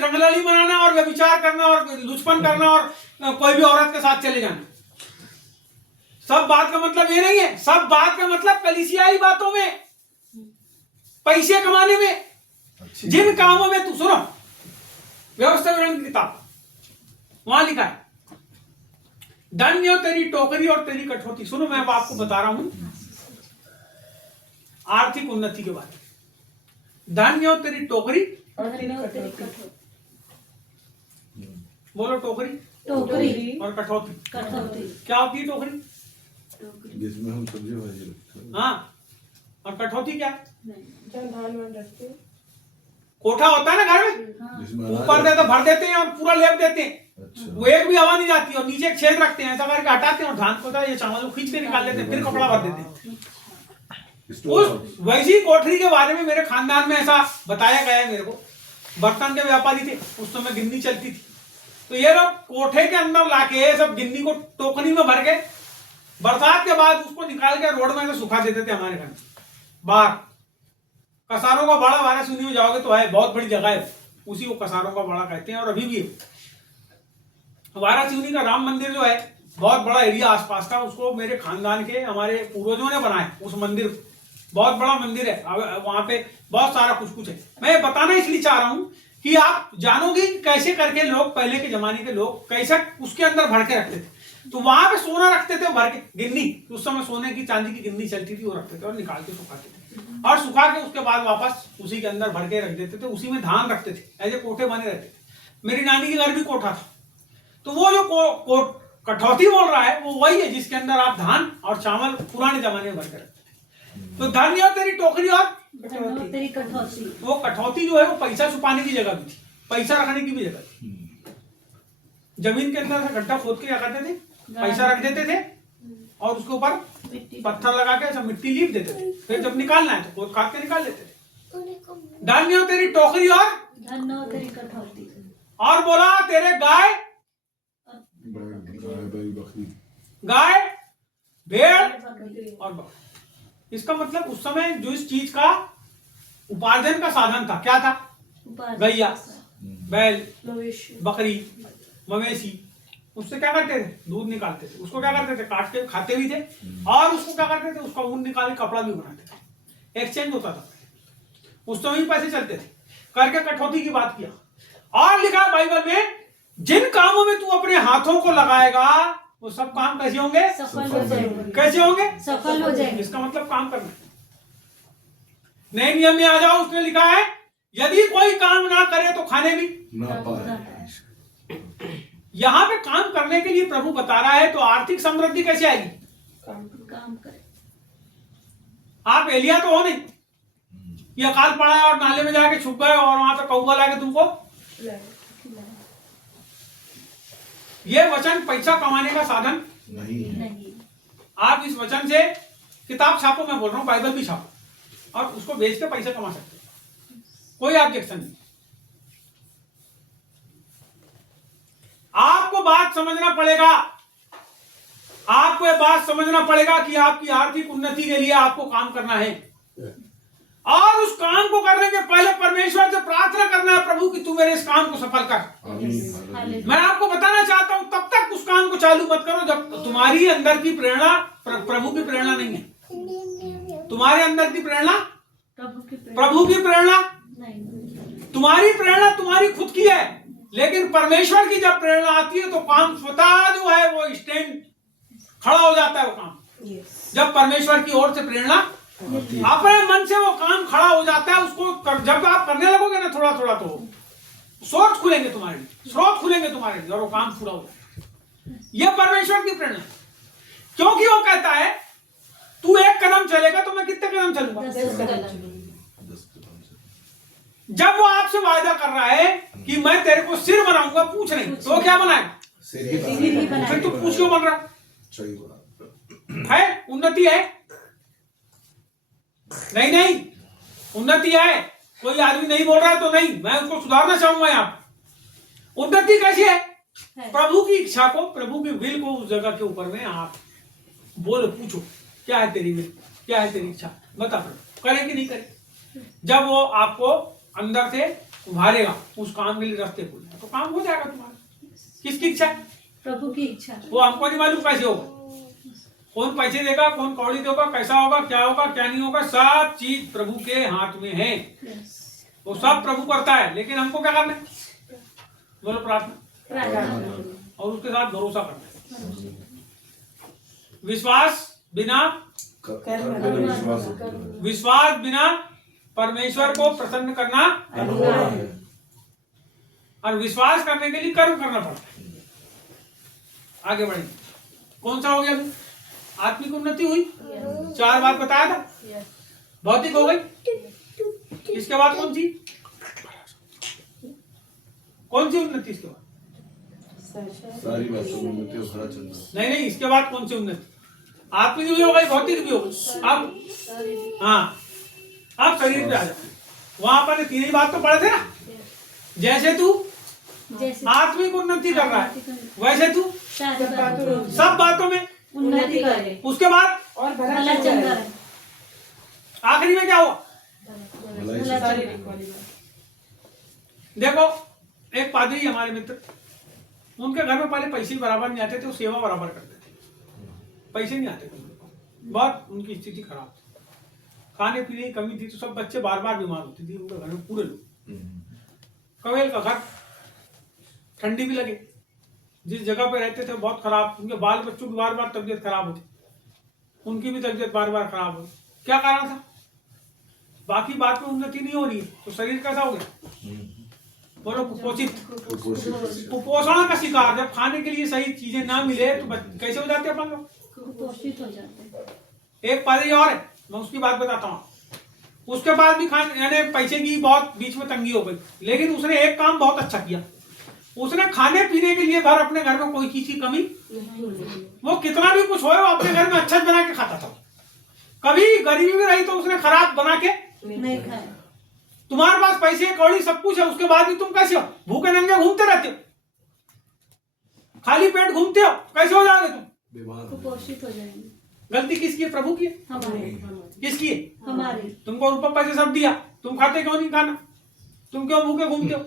रंगलाली बनाना और व्यभिचार करना और लुचपन करना और कोई भी औरत के साथ चले जाना। सब बात का मतलब ये नहीं है। सब बात का मतलब कलीसियाई बातों में, पैसे कमाने में, जिन कामों में तू सुनो, व्यवस्था विवरण की किताब वहां लिखा है, धन्य तेरी टोकरी और तेरी कठौती। सुनो, मैं आपको बता रहा हूं आर्थिक उन्नति के बारे में। धन्य तेरी टोकरी और तेरी कठौती। बोलो, टोकरी टोकरी और कठौती। कठौती क्या होती है टोकरी? जिसमें हम सब्जी भाजी रखते हैं। हाँ, और कठौती क्या है? जहाँ धान वान रखते हैं। कोठा होता है ना घर में, जिसमें अनाज ऊपर दे तो भर देते हैं और पूरा लेप देते हैं, अच्छा। वो एक भी हवा नहीं जाती, और नीचे एक छेद रखते हैं, ऐसा करके हटाते हैं और धान को ये चावल को खींच के निकाल लेते हैं, फिर कपड़ा भर देते हैं। उस वैसी कोठरी के बारे में मेरे खानदान में ऐसा बताया गया है मेरे को। बर्तन के व्यापारी थे, उस समय गिन्नी चलती थी, तो ये लोग कोठे के अंदर लाके सब गिन्नी को टोकरी में भर के बरसात के बाद उसको निकाल के रोड में से सुखा देते थे। हमारे घर में बाहर कसारों का बड़ा, वाराणसी में जाओगे तो है, बहुत बड़ी जगह है, उसी को कसारों का बड़ा कहते हैं। और अभी भी वाराणसी का राम मंदिर जो है, बहुत बड़ा एरिया आसपास का, उसको मेरे खानदान के हमारे पूर्वजों ने बनाया। उस मंदिर को, बहुत बड़ा मंदिर है, वहां पे बहुत सारा कुछ है। मैं बताना इसलिए चाह रहा हूं कि आप जानोगे कैसे करके लोग, पहले के जमाने के लोग कैसे उसके अंदर भर के रखते थे। तो वहां पे सोना रखते थे भर के, गिन्नी, उस समय सोने की चांदी की गिन्नी चलती थी, वो रखते थे और निकाल के सुखाते थे, और सुखा के उसके बाद वापस उसी के अंदर भर के रख देते थे। उसी में धान रखते थे, ऐसे कोठे बने रहते थे। मेरी नानी के घर भी कोठा था, तो वो जो कठौती बोल रहा है वो वही है जिसके अंदर आप धान और चावल पुराने जमाने में भर के रखते थे। तो धन्य तेरी टोकरी और तेरी कठौती। वो कठौती जो है वो पैसा छुपाने की जगह भी थी, पैसा रखने की भी जगह थी। जमीन के अंदर से गड्ढा खोद के क्या करते थे, पैसा रख देते थे और उसके ऊपर पत्थर लगा के सब मिट्टी लीप देते थे, फिर जब निकालना है तो खोद काट के निकाल लेते थे। धन्य तेरी टोकरी और धन्य तेरी कठौती। और बोला तेरे गाय, गाय, भेड़ और बकरी। इसका मतलब उस समय जो इस चीज का उपार्जन का साधन था, क्या था? गैया, बैल, बकरी, मवेशी, उससे क्या करते थे? दूध निकालते थे। उसको क्या करते थे? काट के खाते भी थे, और उसको क्या करते थे? उसका ऊन निकाल के कपड़ा भी बनाते थे। एक्सचेंज होता था, उस समय पैसे चलते थे। करके कठौती की बात किया, और लिखा है बाइबल में, जिन कामों में तू अपने हाथों को लगाएगा वो सब काम कैसे होंगे? सफल हो जाएंगे। कैसे होंगे? सफल हो जाएंगे। इसका मतलब काम करना। नए नियम में आ जाओ, उसने लिखा है यदि कोई काम ना करे तो खाने भी ना पाए। यहां पे काम करने के लिए प्रभु बता रहा है, तो आर्थिक समृद्धि कैसे आएगी? काम करे। आप एलिया तो हो नहीं, ये अकाल पड़ा है और नाले में जाके छुप गए और वहां पे कौवा लाके तुमको। ये वचन पैसा कमाने का साधन नहीं। आप इस वचन से किताब छापो, मैं बोल रहा हूं बाइबल भी छापो, और उसको बेच के पैसा कमा सकते हो, कोई ऑब्जेक्शन नहीं। आपको बात समझना पड़ेगा, आपको ये बात समझना पड़ेगा कि आपकी आर्थिक उन्नति के लिए आपको काम करना है, और उस काम को करने के पहले परमेश्वर से प्रार्थना करना है, प्रभु कि तू मेरे इस काम को सफल कर। मैं आपको बताना चाहता हूं, तब तक उस काम को चालू मत करो जब तुम्हारी अंदर की प्रेरणा प्रभु की प्रेरणा नहीं है। तुम्हारे अंदर की प्रेरणा प्रभु की प्रेरणा नहीं। तुम्हारी प्रेरणा तुम्हारी खुद की है, लेकिन परमेश्वर की जब प्रेरणा आती है तो काम स्वतः जो है वो स्टैंड खड़ा हो जाता है वो काम। जब परमेश्वर की ओर से प्रेरणा अपने मन से वो काम खड़ा हो जाता है, उसको जब आप करने लगोगे ना थोड़ा थोड़ा तो सोर्स खुलेंगे तुम्हारे लिए, स्रोत खुलेंगे तुम्हारे लिए और वो काम पूरा हो जाएगा। ये परमेश्वर की प्रेरणा, क्योंकि वो कहता है तू एक कदम चलेगा तो मैं कितने कदम चलूंगा। 10 कदम से। जब वो आपसे वायदा कर रहा है कि मैं तेरे को सिर बनाऊंगा पूछ नहीं, तो वो क्या बनाएगा? सिर ही बना। फिर तू पूछ क्यों बन रहा सही बोला। है? उन्नति है? नहीं नहीं, उन्नति है। कोई आदमी नहीं बोल रहा तो नहीं, मैं उसको सुधारना चाहूंगा यहाँ। उन्नति कैसी है? प्रभु की इच्छा को, प्रभु की विल को उस जगह के ऊपर में आप बोलो, पूछो क्या है तेरी विल, क्या है तेरी इच्छा, बता प्रभु करे कि नहीं करे। जब वो आपको अंदर से उभारेगा उस काम के लिए रास्ते खोलेगा तो काम हो जाएगा तुम्हारा। किसकी इच्छा है? प्रभु की इच्छा। वो हमको नहीं मालूम कैसे होगा, कौन पैसे देगा, कौन कौड़ी देगा, कैसा होगा, क्या नहीं होगा, सब चीज प्रभु के हाथ में है। वो सब प्रभु करता है, लेकिन हमको क्या करना है? बोलो प्रार्थना और उसके साथ भरोसा करना है। विश्वास बिना विश्वास बिना परमेश्वर को प्रसन्न करना, और विश्वास करने के लिए कर्म करना पड़ता है। आगे बढ़ेंगे। कौन सा हो गया? आत्मिक उन्नति हुई, 4 बात बताया था। भौतिक हो गई, इसके बाद कौन सी उन्नति? इसके बाद सारी बातों में उन्नति और भला चंगा। नहीं, इसके बाद कौन सी उन्नति? आत्मिक भी हो गई, भौतिक भी हो गई। अब हाँ, अब शरीर पे आ जाए। वहां पर 3 ही बात तो पढ़े थे ना। जैसे तू आत्मिक उन्नति कर रहा है वैसे तू सब बातों में उन्नति करे। उसके बाद और भला चंगा रहे। आखिरी में क्या हुआ? देखो, एक पादरी हमारे मित्र, उनके घर में पहले पैसे बराबर नहीं आते थे, वो सेवा बराबर करते थे। पैसे नहीं आते थे उनको, बहुत उनकी स्थिति खराब थी, खाने पीने की कमी थी, तो सब बच्चे बार बार बीमार होते थे उनके घर में पूरे लोग। कवेल का घर, ठंडी भी लगे, जिस जगह पे रहते थे बहुत खराब, उनके बाल बच्चों की बार बार तबीयत खराब होती, उनकी भी तबीयत बार बार खराब हो। क्या कारण था? बाकी बात में उन्नति नहीं हो रही है तो शरीर कैसा हो गया? बोलो कुपोषित, कुपोषण का शिकार। जब खाने के लिए सही चीजें ना मिले तो कैसे हो जाते हैं अपन लोग? कुपोषित हो जाते हैं। एक पादरी और है, मैं उसकी बात बताता हूँ। उसके बाद भी खाने यानी पैसे की बहुत बीच में तंगी हो गई, लेकिन उसने एक काम बहुत अच्छा किया। उसने खाने पीने के लिए भर अपने घर में कोई चीज की कमी, वो कितना भी कुछ हो वो अपने घर में अच्छा बना के खाता था। कभी गरीबी में रही तो उसने खराब बना के नहीं खाया। तुम्हारे पास पैसे कौड़ी सब कुछ है, उसके बाद भी तुम कैसे हो? भूखे नंगे घूमते रहते हो, खाली पेट घूमते हो, कैसे हो जाओगे तुम? कुपोषित हो जाएंगे। गलती किसकी है? प्रभु की है। हमारे किसकी है? हमारे। तुमको रुपये पैसे सब दिया, तुम खाते क्यों नहीं खाना? तुम क्यों भूखे घूमते हो?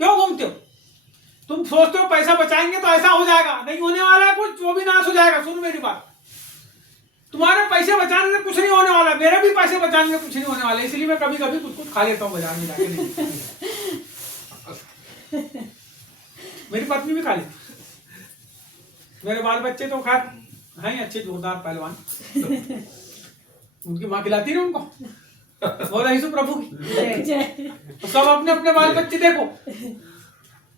क्यों घूमते हो? तुम सोचते हो पैसा बचाएंगे तो ऐसा हो जाएगा, नहीं होने वाला है कुछ, वो भी नाश हो जाएगा। सुनो मेरी बात, तुम्हारे पैसे बचाने से कुछ नहीं होने वाला, मेरे भी पैसे बचाने से कुछ नहीं होने वाला, इसलिए मैं कभी कभी कुछ खा लेता हूँ बाजार में जाके। मेरी पत्नी भी खा लेती, मेरे बाल बच्चे तो खा हैं अच्छे जोरदार पहलवान, उनकी माँ खिलाती ना उनको, बोला यीशु प्रभु की। तो सब अपने अपने बाल बच्चे देखो,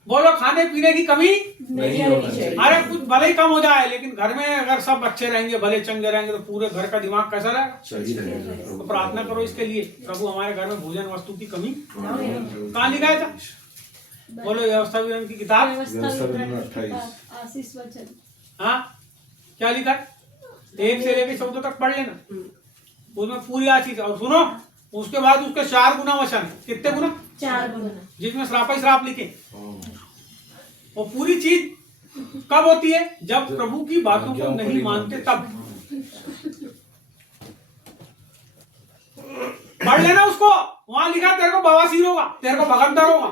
बोलो खाने पीने की कमी नहीं होनी चाहिए। अरे कुछ भले ही कम हो जाए, लेकिन घर में अगर सब अच्छे रहेंगे, भले चंगे रहेंगे, तो पूरे घर का दिमाग कैसा रहेगा? सही रहेगा। तो प्रार्थना करो इसके लिए, प्रभु हमारे घर में भोजन वस्तु की कमी कहाँ लिखा था? बोलो व्यवस्था विवरण की किताब, व्यवस्था विवरण 28 आशीष वचन। हाँ क्या लिखा है? 1 से लेकर 14 तक पढ़ लेना, उसमें पूरी आशीष। और सुनो, उसके बाद उसके 4 गुना वचन है। कितने गुना? 4 गुना, जिसमें श्राप ही श्राप लिखे। वो पूरी चीज कब होती है? जब प्रभु की बातों को नहीं मानते तब। पढ़ लेना उसको, वहां लिखा तेरे को बवासीर होगा, तेरे को भगंदर होगा।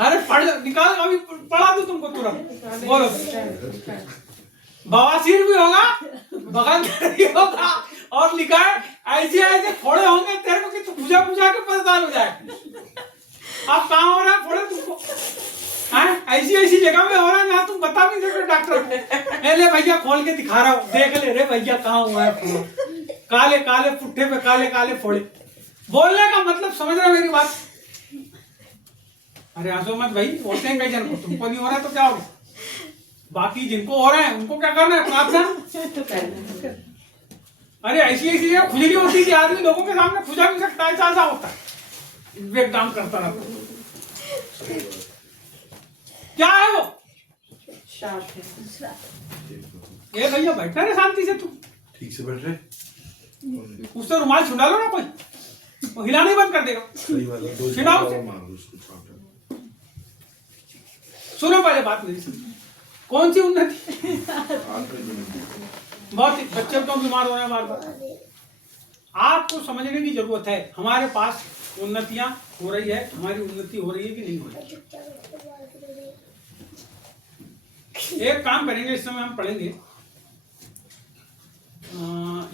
अरे पढ़ निकाल, अभी पढ़ा दो तुमको तुरंत। बोलो, बवासीर भी होगा, भगंदर भी होगा, और लिखा है ऐसे ऐसे थोड़े होंगे तेरे को कि तू पूजा पूजा के परेशान हो जाए। अब कहाँ हो रहा है फोड़े तुमको? ऐसी ऐसी जगह में हो रहा है जहाँ तुम बता भी नहीं सकते डॉक्टर। ले भैया खोल के दिखा रहा हूँ, देख ले रे भैया कहाँ हुआ है फोड़ा। काले काले पुट्ठे पे काले काले फोड़े। बोलने का मतलब समझ रहे हो मेरी बात? अरे हंसो मत भाई, होते हैं कई जन को, तुमको नहीं हो रहा है तो क्या होगा? बाकी जिनको हो रहा है उनको क्या करना है? प्रार्थना। अरे ऐसी ऐसी जगह खुजली होती है कि आदमी लोगों के सामने खुजा भी सकता है, ऐसा होता है। काम करता रहता। क्या है वो? श्राप है। ये भैया बैठना रे शांति से, तुम ठीक से बैठ रहे। उससे रुमाल छुड़ा लो ना, कोई वो हिलाना ही बंद कर देगा। सही बात है, दो छिड़ाओ। मार दो उसको छाप। सुनो पहले बात मेरी सुनो। कौन सी उन्नति? बहुत बच्चे तो बीमार हो रहे हैं बार बार। आपको समझने की जरूरत है, हमारे पास उन्नतियां हो रही है, हमारी उन्नति हो रही है कि नहीं हो रही? एक काम करेंगे, इस समय हम पढ़ेंगे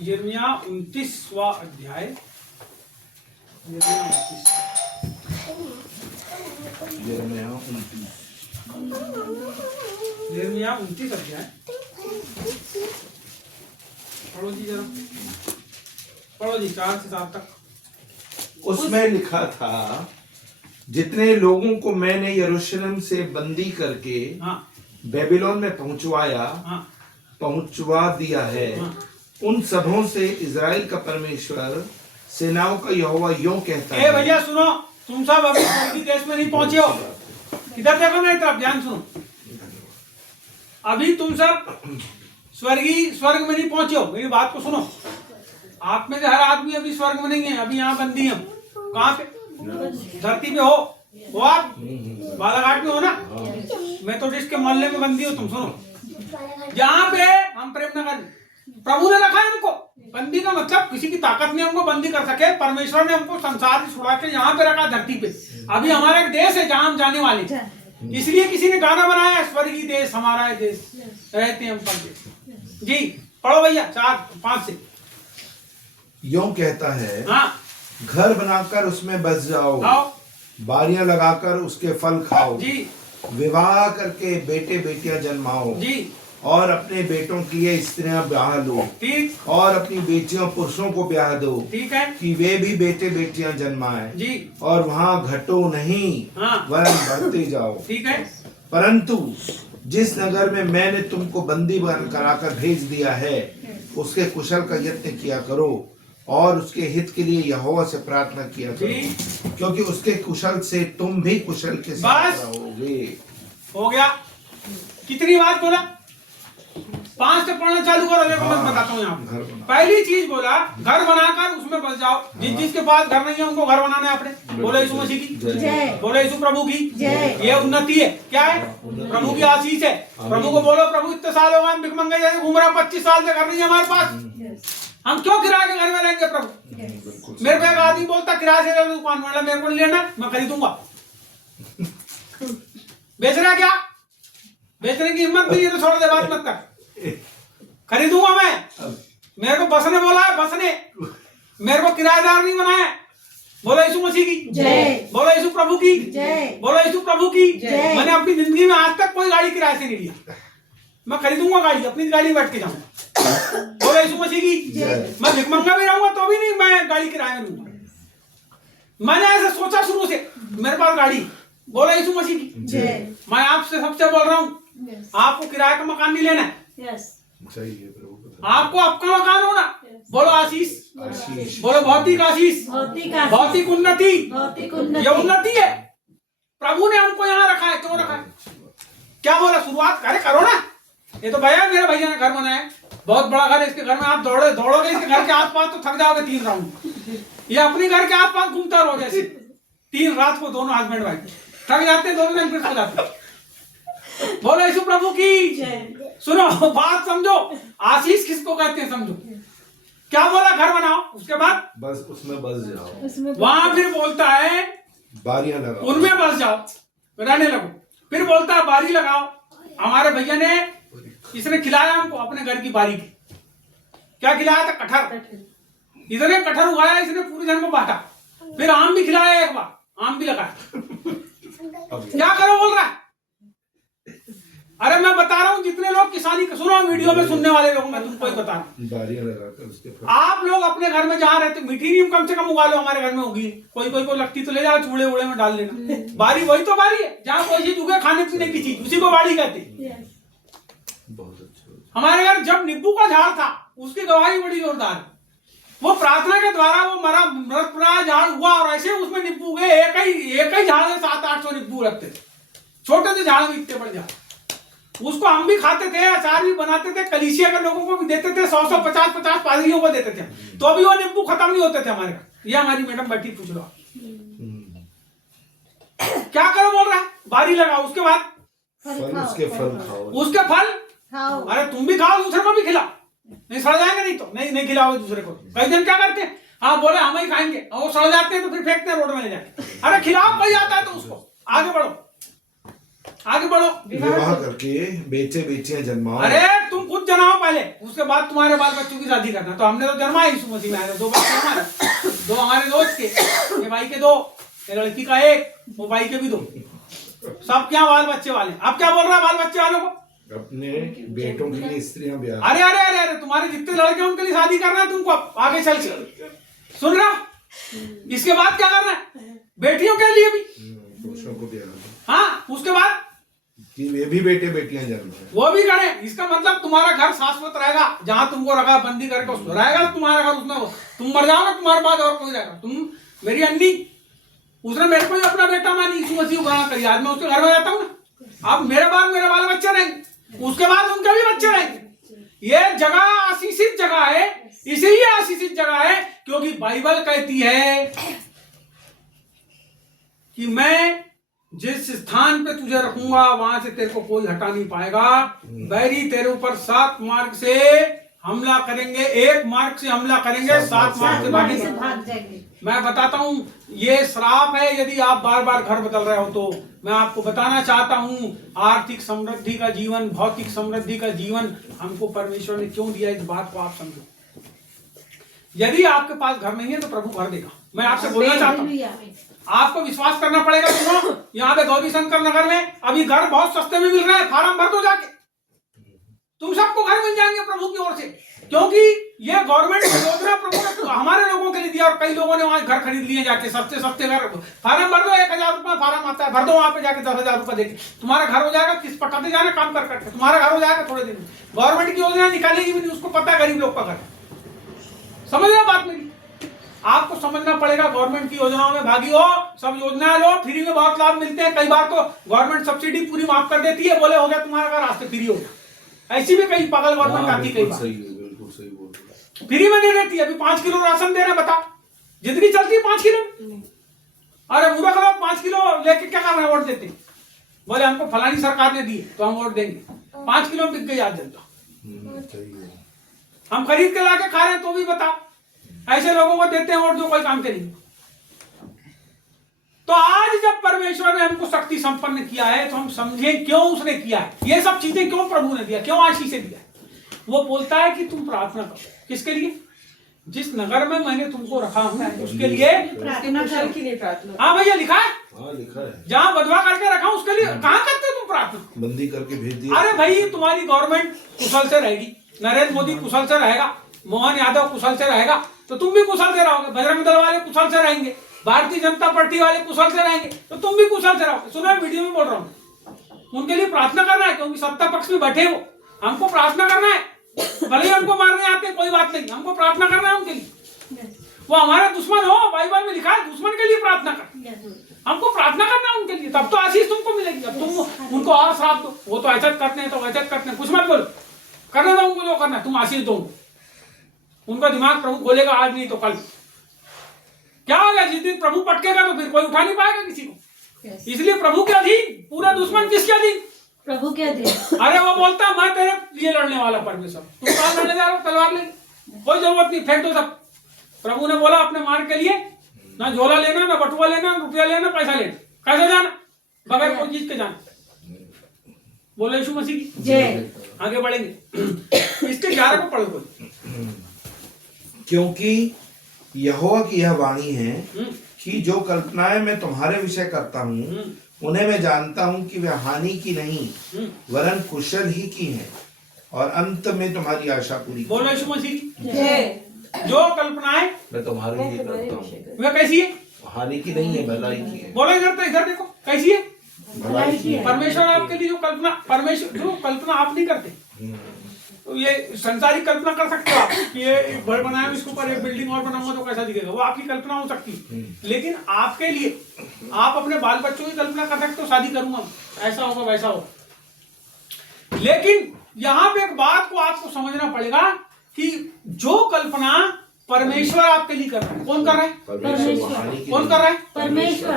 यिर्मयाह 29वां अध्याय। यिर्मयाह 29 अध्याय पढ़ो जी जरा, पढ़ो जी 4 से 7 तक। उसमें लिखा था, जितने लोगों को मैंने यरूशलेम से बंदी करके हाँ बेबीलोन में पहुंचवा दिया है, उन सबों से इजराइल का परमेश्वर सेनाओं का यहोवा यूं कहता है। भैया सुनो, तुम सब अभी स्वर्गीय देश में नहीं पहुंचे हो। इधर देखो मेरी तरफ, ध्यान सुनो। अभी तुम सब स्वर्ग में नहीं पहुंचे हो। मेरी बात को सुनो। आप में से हर आदमी अभी स्वर्ग में नहीं है, अभी यहाँ बंदी है। कहाँ पे? धरती पे हो आप? बालाघाट में हो ना? मैं तो जिसके मोहल्ले में बंदी हूँ। तुम सुनो, जहाँ पे हम प्रेम नगर, प्रभु ने रखा है हमको बंदी का मतलब किसी की ताकत नहीं हमको बंदी कर सके। परमेश्वर ने हमको संसार से छुड़ा के यहाँ पे रखा, धरती पे। अभी हमारा एक देश है जहाँ हम जाने वाले, इसलिए किसी ने गाना बनाया, स्वर्गीय देश हमारा है देश, रहते हैं हम परदेश। जी पढ़ो भैया 4-5 से। यूं कहता है, हाँ, घर बनाकर उसमें बस जाओ, आओ बारियां लगाकर उसके फल खाओ जी, विवाह करके बेटे बेटियां जन्माओ जी, और अपने बेटों के लिए स्त्रियां ब्याह लो, ठीक, और अपनी बेटियों पुरुषों को ब्याह दो, ठीक है कि वे भी बेटे बेटियां जन्माएं, जी, और वहां घटो नहीं, हाँ, वरन बढ़ते जाओ। ठीक है। परंतु जिस नगर में मैंने तुमको बंदी बन कराकर भेज दिया है, उसके कुशल का यत्न किया करो और उसके हित के लिए यहोवा से प्रार्थना किया करो, क्योंकि उसके कुशल से तुम भी कुशल के साथ बस। रहोगे। हो गया। कितनी बात बोला? 5 से पढ़ना चालू करो। देखो मैं बताता हूँ यहाँ घर बना। पहली चीज बोला, घर बनाकर उसमें बस जाओ। जिसके पास घर नहीं है उनको घर बनाना है अपने। बोलो यीशु मसीह की जय। बोलो यीशु प्रभु की जय। ये उन्नति है। क्या है? प्रभु की आशीष है। प्रभु को बोलो, प्रभु इतने साल हो गए हम भिखमंगे जैसे घूम रहा, 25 साल से घर नहीं है हमारे पास, हम क्यों किराए के घर में रहेंगे प्रभु? मेरे को एक आदमी बोलता किराए से ले लो दुकान वाला, मेरे को नहीं लेना, मैं खरीदूंगा। बेच रहा क्या? बेचने की हिम्मत नहीं है तो छोड़ दे, बात मत कर। खरीदूंगा मैं। मेरे को बस ने बोला है, बस ने मेरे को किराएदार नहीं बनाया। बोलो यीशु मसीह की जय। बोलो यीशु प्रभु की जय। बोलो यीशु प्रभु की जय। मैंने अपनी जिंदगी में आज तक कोई गाड़ी किराए से नहीं लिया। मैं खरीदूंगा गाड़ी, अपनी गाड़ी में बैठ के जाऊंगा। बोलो यीशु मसीह की जय। मैं भिखमंगा भी रहूंगा तो भी नहीं मैं गाड़ी किराए में लूंगा। मैंने ऐसे सोचा शुरू से, मेरे पास गाड़ी। बोलो यीशु मसीह की जय। मैं आपसे सबसे बोल रहा हूँ, Yes. आपको किराए का मकान नहीं लेना है, Yes. सही है प्रभु। आपको आपका मकान होना। बोलो आशीष, आशीष। बोलो भौतिक आशीष, भौतिक आशीष। भौतिक उन्नति। भौतिक ये उन्नति। उन्नति है। प्रभु ने हमको यहाँ रखा है, क्यों रखा है? क्या बोला? शुरुआत करे करो ना। ये तो भैया मेरे भैया ने घर बनाया है, बहुत बड़ा घर है। इसके घर में आप दौड़ोगे इसके घर के आसपास तो थक जाओगे 3 राउंड। ये अपने घर के आसपास घूमता रहो जैसे 3 रात को दोनों हस्बैंड वाइफ थक जाते हैं, दोनों दिन फिर सो जाते हैं। बोलो यीशु प्रभु की जय। सुनो बात समझो, आशीष किसको कहते हैं समझो। क्या बोला? घर बनाओ, उसके बाद बस उसमें बस जाओ, उसमें वहां फिर बोलता है बारियां लगाओ, उनमें बस जाओ, रहने लगो। फिर बोलता है बारी लगाओ। हमारे भैया ने, इसने खिलाया हमको अपने घर की बारी की। क्या खिलाया था? कटहर। इतने कटहर उगाया इसने, पूरे जन को बांटा। फिर आम भी खिलाया एक बार, आम भी लगाया। क्या करो बोल रहा है? अरे मैं बता रहा हूँ जितने लोग किसानी सुनो वीडियो में सुनने वाले लोग, मैं तुमको ही बता रहा हूँ। बारियां लगाकर उसके फल। आप लोग अपने घर में जहाँ रहते मीठी नीम कम से कम उगा लो, हमारे घर में होगी, कोई कोई को लगती तो ले जाओ, चूड़े उड़े में डाल लेना। बारी वही तो बारी है जहाँ कोई चीज उगे खाने पीने की चीज, उसी को बाड़ी कहते हैं। यस। बहुत अच्छा। हमारे घर जब नींबू का झाड़ था उसकी गवाही बड़ी जोरदार है। वो प्रार्थना के द्वारा वो मरा झाड़ हुआ और ऐसे उसमें नींबू उगे। एक ही झाड़ में 700-800 नींबू रखते थे, छोटे से झाड़ में इतने बड़े झाड़। उसको हम भी खाते थे, अचार भी बनाते थे, कलीसिया के लोगों को भी देते थे, 100 50 पादरियों को देते थे। तो अभी वो नींबू खत्म नहीं होते थे हमारे घर। ये हमारी मैडम बैठी, पूछ लो क्या करो बोल रहा है? बारी लगाओ, उसके बाद फल, उसके फल खाओ। उसके फल खाओ। अरे तुम भी खाओ, दूसरे को भी खिलाओ, नहीं सड़ जाएंगे। नहीं तो नहीं खिलाओ दूसरे को। कई दिन क्या करते हैं, हाँ बोले हम ही खाएंगे, और वो सड़ जाते हैं तो फिर फेंकते हैं रोड में ले जाके। अरे खिलाओ, कोई आता है तो उसको। आगे बढ़ो, आगे बढ़ो। विवाह करके बेटियां जन्माओ। अरे तुम खुद जन्माओ पहले, उसके बाद तुम्हारे बाल बच्चों की शादी करना। तो हमने तो जन्माया यीशु मसीह में, आए 2 बच्चे हमारे, 2 हमारे दोस्त के, ये भाई के 2, ये लड़की का 1, वो भाई के भी 2, सब क्या बाल बच्चे वाले। अब क्या बोल रहा है बाल बच्चे वालों को? अपने बेटों के लिए स्त्रियां ब्याह। अरे अरे अरे अरे तुम्हारे जितने लड़के हैं उनके लिए शादी करना है तुमको। आगे चल के सुन रहा, इसके बाद क्या करना है? बेटियों के लिए भी, पुरुषों को ब्याह। हाँ उसके बाद ये भी बेटियां जन्माए, वो भी करें। इसका मतलब तुम्हारा घर शाश्वत रहेगा, जहां तुमको रखा बंदी करके उसको रहेगा तुम्हारा घर उसमें। तुम मर जाओ ना, तुम्हारे बाद और कोई रहेगा। तुम मेरी अन्नी, उसने मेरे को ही अपना बेटा मानी, यीशु मसीह ग्रहण करी। आज मैं उसके घर में रहता हूँ ना। अब मेरे बाद मेरे बाल बच्चे रहेंगे, उसके बाद उनके भी बच्चे रहेंगे। ये जगह आशीषित जगह है, इसीलिए आशीषित जगह है क्योंकि बाइबल कहती है कि मैं जिस स्थान पे तुझे रखूंगा वहां से तेरे को कोई हटा नहीं पाएगा। बैरी तेरे ऊपर 7 मार्ग से हमला करेंगे, 1 मार्ग से हमला करेंगे, 7 मार्ग से भाग जाएंगे। मैं बताता हूं, ये श्राप है यदि आप बार बार घर बदल रहे हो। तो मैं आपको बताना चाहता हूं, आर्थिक समृद्धि का जीवन, भौतिक समृद्धि का जीवन हमको परमेश्वर ने क्यों दिया, इस बात को आप समझो। यदि आपके पास घर नहीं है तो प्रभु घर देगा। मैं आपसे बोलना चाहता हूँ, आपको विश्वास करना पड़ेगा। सुनो, यहाँ पे गौरी शंकर नगर में अभी घर बहुत सस्ते में मिल रहे हैं, फार्म भर दो जाके, तुम सबको घर मिल जाएंगे प्रभु की ओर से। क्योंकि ये गवर्नमेंट योजना प्रभु ने हमारे लोगों के लिए दिया और कई लोगों ने वहां घर खरीद लिए जाके, सस्ते सस्ते घर। फार्म भर दो, 1000 रुपया फार्म आता है, भर दो वहां पे जाके 10,000 रुपया देके तुम्हारा घर हो जाएगा। किस पटाते जाना काम कर करके तुम्हारा घर हो जाएगा थोड़े दिन में। गवर्नमेंट की योजना निकालेगी भी नहीं, उसको पता है गरीब लोग का घर। समझ रहे बात मेरी? आपको समझना पड़ेगा, गवर्नमेंट की योजनाओं में भागी हो, सब योजनाएं लो, फ्री में बहुत लाभ मिलते हैं। कई बार तो गवर्नमेंट सब्सिडी पूरी माफ कर देती है, बोले हो गया तुम्हारा घर रास्ते फ्री हो गया। ऐसी भी कई पागल गवर्नमेंट आती कई बार, बिल्कुल सही बोल रहे हो। फ्री में दे देती है। अभी 5 किलो राशन दे रहे, बताओ जिंदगी चलती है 5 किलो? अरे मूर्ख लोग 5 किलो लेके क्या कर रहे हैं? वोट देते हैं, बोले हमको फलानी सरकार ने दी तो हम वोट देंगे। 5 किलो बिक गई आज जनता, हम खरीद के लाके खा रहे हैं तो भी बताओ। ऐसे लोगों को देते हैं वोट जो कोई काम के नहीं। तो आज जब परमेश्वर ने हमको शक्ति संपन्न किया है तो हम समझें क्यों उसने किया है, ये सब चीजें क्यों प्रभु ने दिया, क्यों आशीष से दिया। वो बोलता है कि तुम प्रार्थना करो, किसके लिए? जिस नगर में मैंने तुमको रखा हूं उसके लिए, प्रार्थना के लिए प्रार्थना। हाँ भैया लिखा है, हाँ लिखा है। जहां बधवा करके रखा उसके लिए कहां करते तुम प्रार्थना? बंदी करके भेज दिया। अरे भाई तुम्हारी गवर्नमेंट कुशल से रहेगी, नरेंद्र मोदी कुशल से रहेगा, मोहन यादव कुशल से रहेगा, तो तुम भी कुशल से रहोगे। बजरंग दल वाले कुशल से रहेंगे, भारतीय जनता पार्टी वाले कुशल से रहेंगे, तो तुम भी कुशल से रहोगे। सुनो वीडियो में बोल रहा हूँ, उनके लिए प्रार्थना करना है क्योंकि सत्ता पक्ष में बैठे हो। हमको प्रार्थना करना है, भले ही हमको मारने आते हैं कोई बात नहीं, हमको प्रार्थना करना है उनके लिए। वो हमारे दुश्मन हो, बाइबल में लिखा है दुश्मन के लिए प्रार्थना कर। हमको प्रार्थना करना है उनके लिए, तब तो आशीष तुमको मिलेगी। अब तुम उनको और श्राप दो, वो तो ऐसा करते हैं तो ऐसा करते हैं, कुछ मत बोलो, करने दो उनको जो करना है, तुम आशीष दो। उनका दिमाग प्रभु खोलेगा आज नहीं तो कल। क्या होगा जिस दिन प्रभु पटकेगा तो फिर कोई उठा नहीं पाएगा किसी को। इसलिए प्रभु के अधीन, पूरा दुश्मन किसके अधीन? प्रभु के अधीन। अरे वो बोलता मैं तेरे लिए लड़ने वाला परमेश्वर, तुम कहां लड़ने जा रहे हो? तलवार ले, कोई जरूरत नहीं, फेंक दो सब। प्रभु ने बोला अपने मार्ग के लिए ना झोला लेना, ना बटुआ लेना, रुपया लेना, पैसा लेना, कैसे जाना? बगैर कोई चीज के जाना। बोले यीशु मसीह की जय। आगे बढ़ेंगे। इसके 11 को पढ़ो कोई। क्योंकि यहोवा की यह वाणी है कि जो कल्पनाएं मैं तुम्हारे विषय करता हूँ उन्हें मैं जानता हूँ कि वे हानि की नहीं वरन कुशल ही की हैं और अंत में तुम्हारी आशा पूरी बोलो यीशु मसीह जो कल्पनाएं मैं तुम्हारे लिए करता हूँ वे कैसी है? हानि की नहीं है, भलाई की है। बोलो इधर देखो कैसी है? भलाई की है। परमेश्वर आपके लिए जो कल्पना आप नहीं करते, तो ये संसारिक कल्पना कर सकते हो आप कि ये एक घर बनाया, इसके ऊपर एक बिल्डिंग और बनाऊंगा तो कैसा दिखेगा, वो आपकी कल्पना हो सकती है। लेकिन आपके लिए आप अपने बाल बच्चों की कल्पना कर सकते हो, शादी करूंगा ऐसा होगा वैसा होगा। लेकिन यहाँ पे एक बात को आपको समझना पड़ेगा कि जो कल्पना परमेश्वर आपके लिए कर रहा है, कौन कर रहा है? परमेश्वर। कौन कर रहा है? परमेश्वर।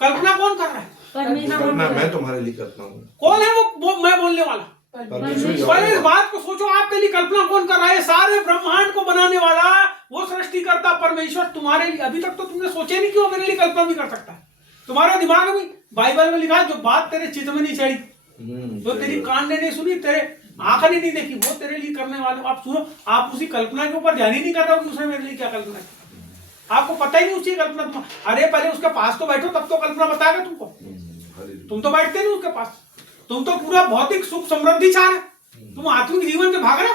कल्पना कौन कर रहा है? परमेश्वर। मैं तुम्हारे लिए करता हूँ। कौन है वो मैं बोलने वाला? पहले इस बात को सोचो, आपके लिए कल्पना कौन कर रहा है? सारे ब्रह्मांड को बनाने वाला वो सृष्टिकर्ता परमेश्वर तुम्हारे लिए, अभी तक तो तुमने सोचे नहीं कि वो मेरे लिए कल्पना भी कर सकता है। तुम्हारे दिमाग में बाइबल में लिखा है, जो बात तेरे चित्त में नहीं चढ़ी, जो तेरी कान ने नहीं सुनी, तेरे आंख ने नहीं देखी, वो तेरे लिए करने वाले। आप सुनो, आप उसी कल्पना के ऊपर ध्यान ही नहीं कर रहे हो कि उसने मेरे लिए क्या कल्पना की। आपको पता ही नहीं उसकी कल्पना। तुम अरे पहले उसके पास तो बैठो, तब तो कल्पना बताएगा तुमको। तुम तो बैठते नहीं उसके पास, तुम तो पूरा भौतिक सुख समृद्धि चाह रहे, तुम आत्मिक जीवन से भाग रहे।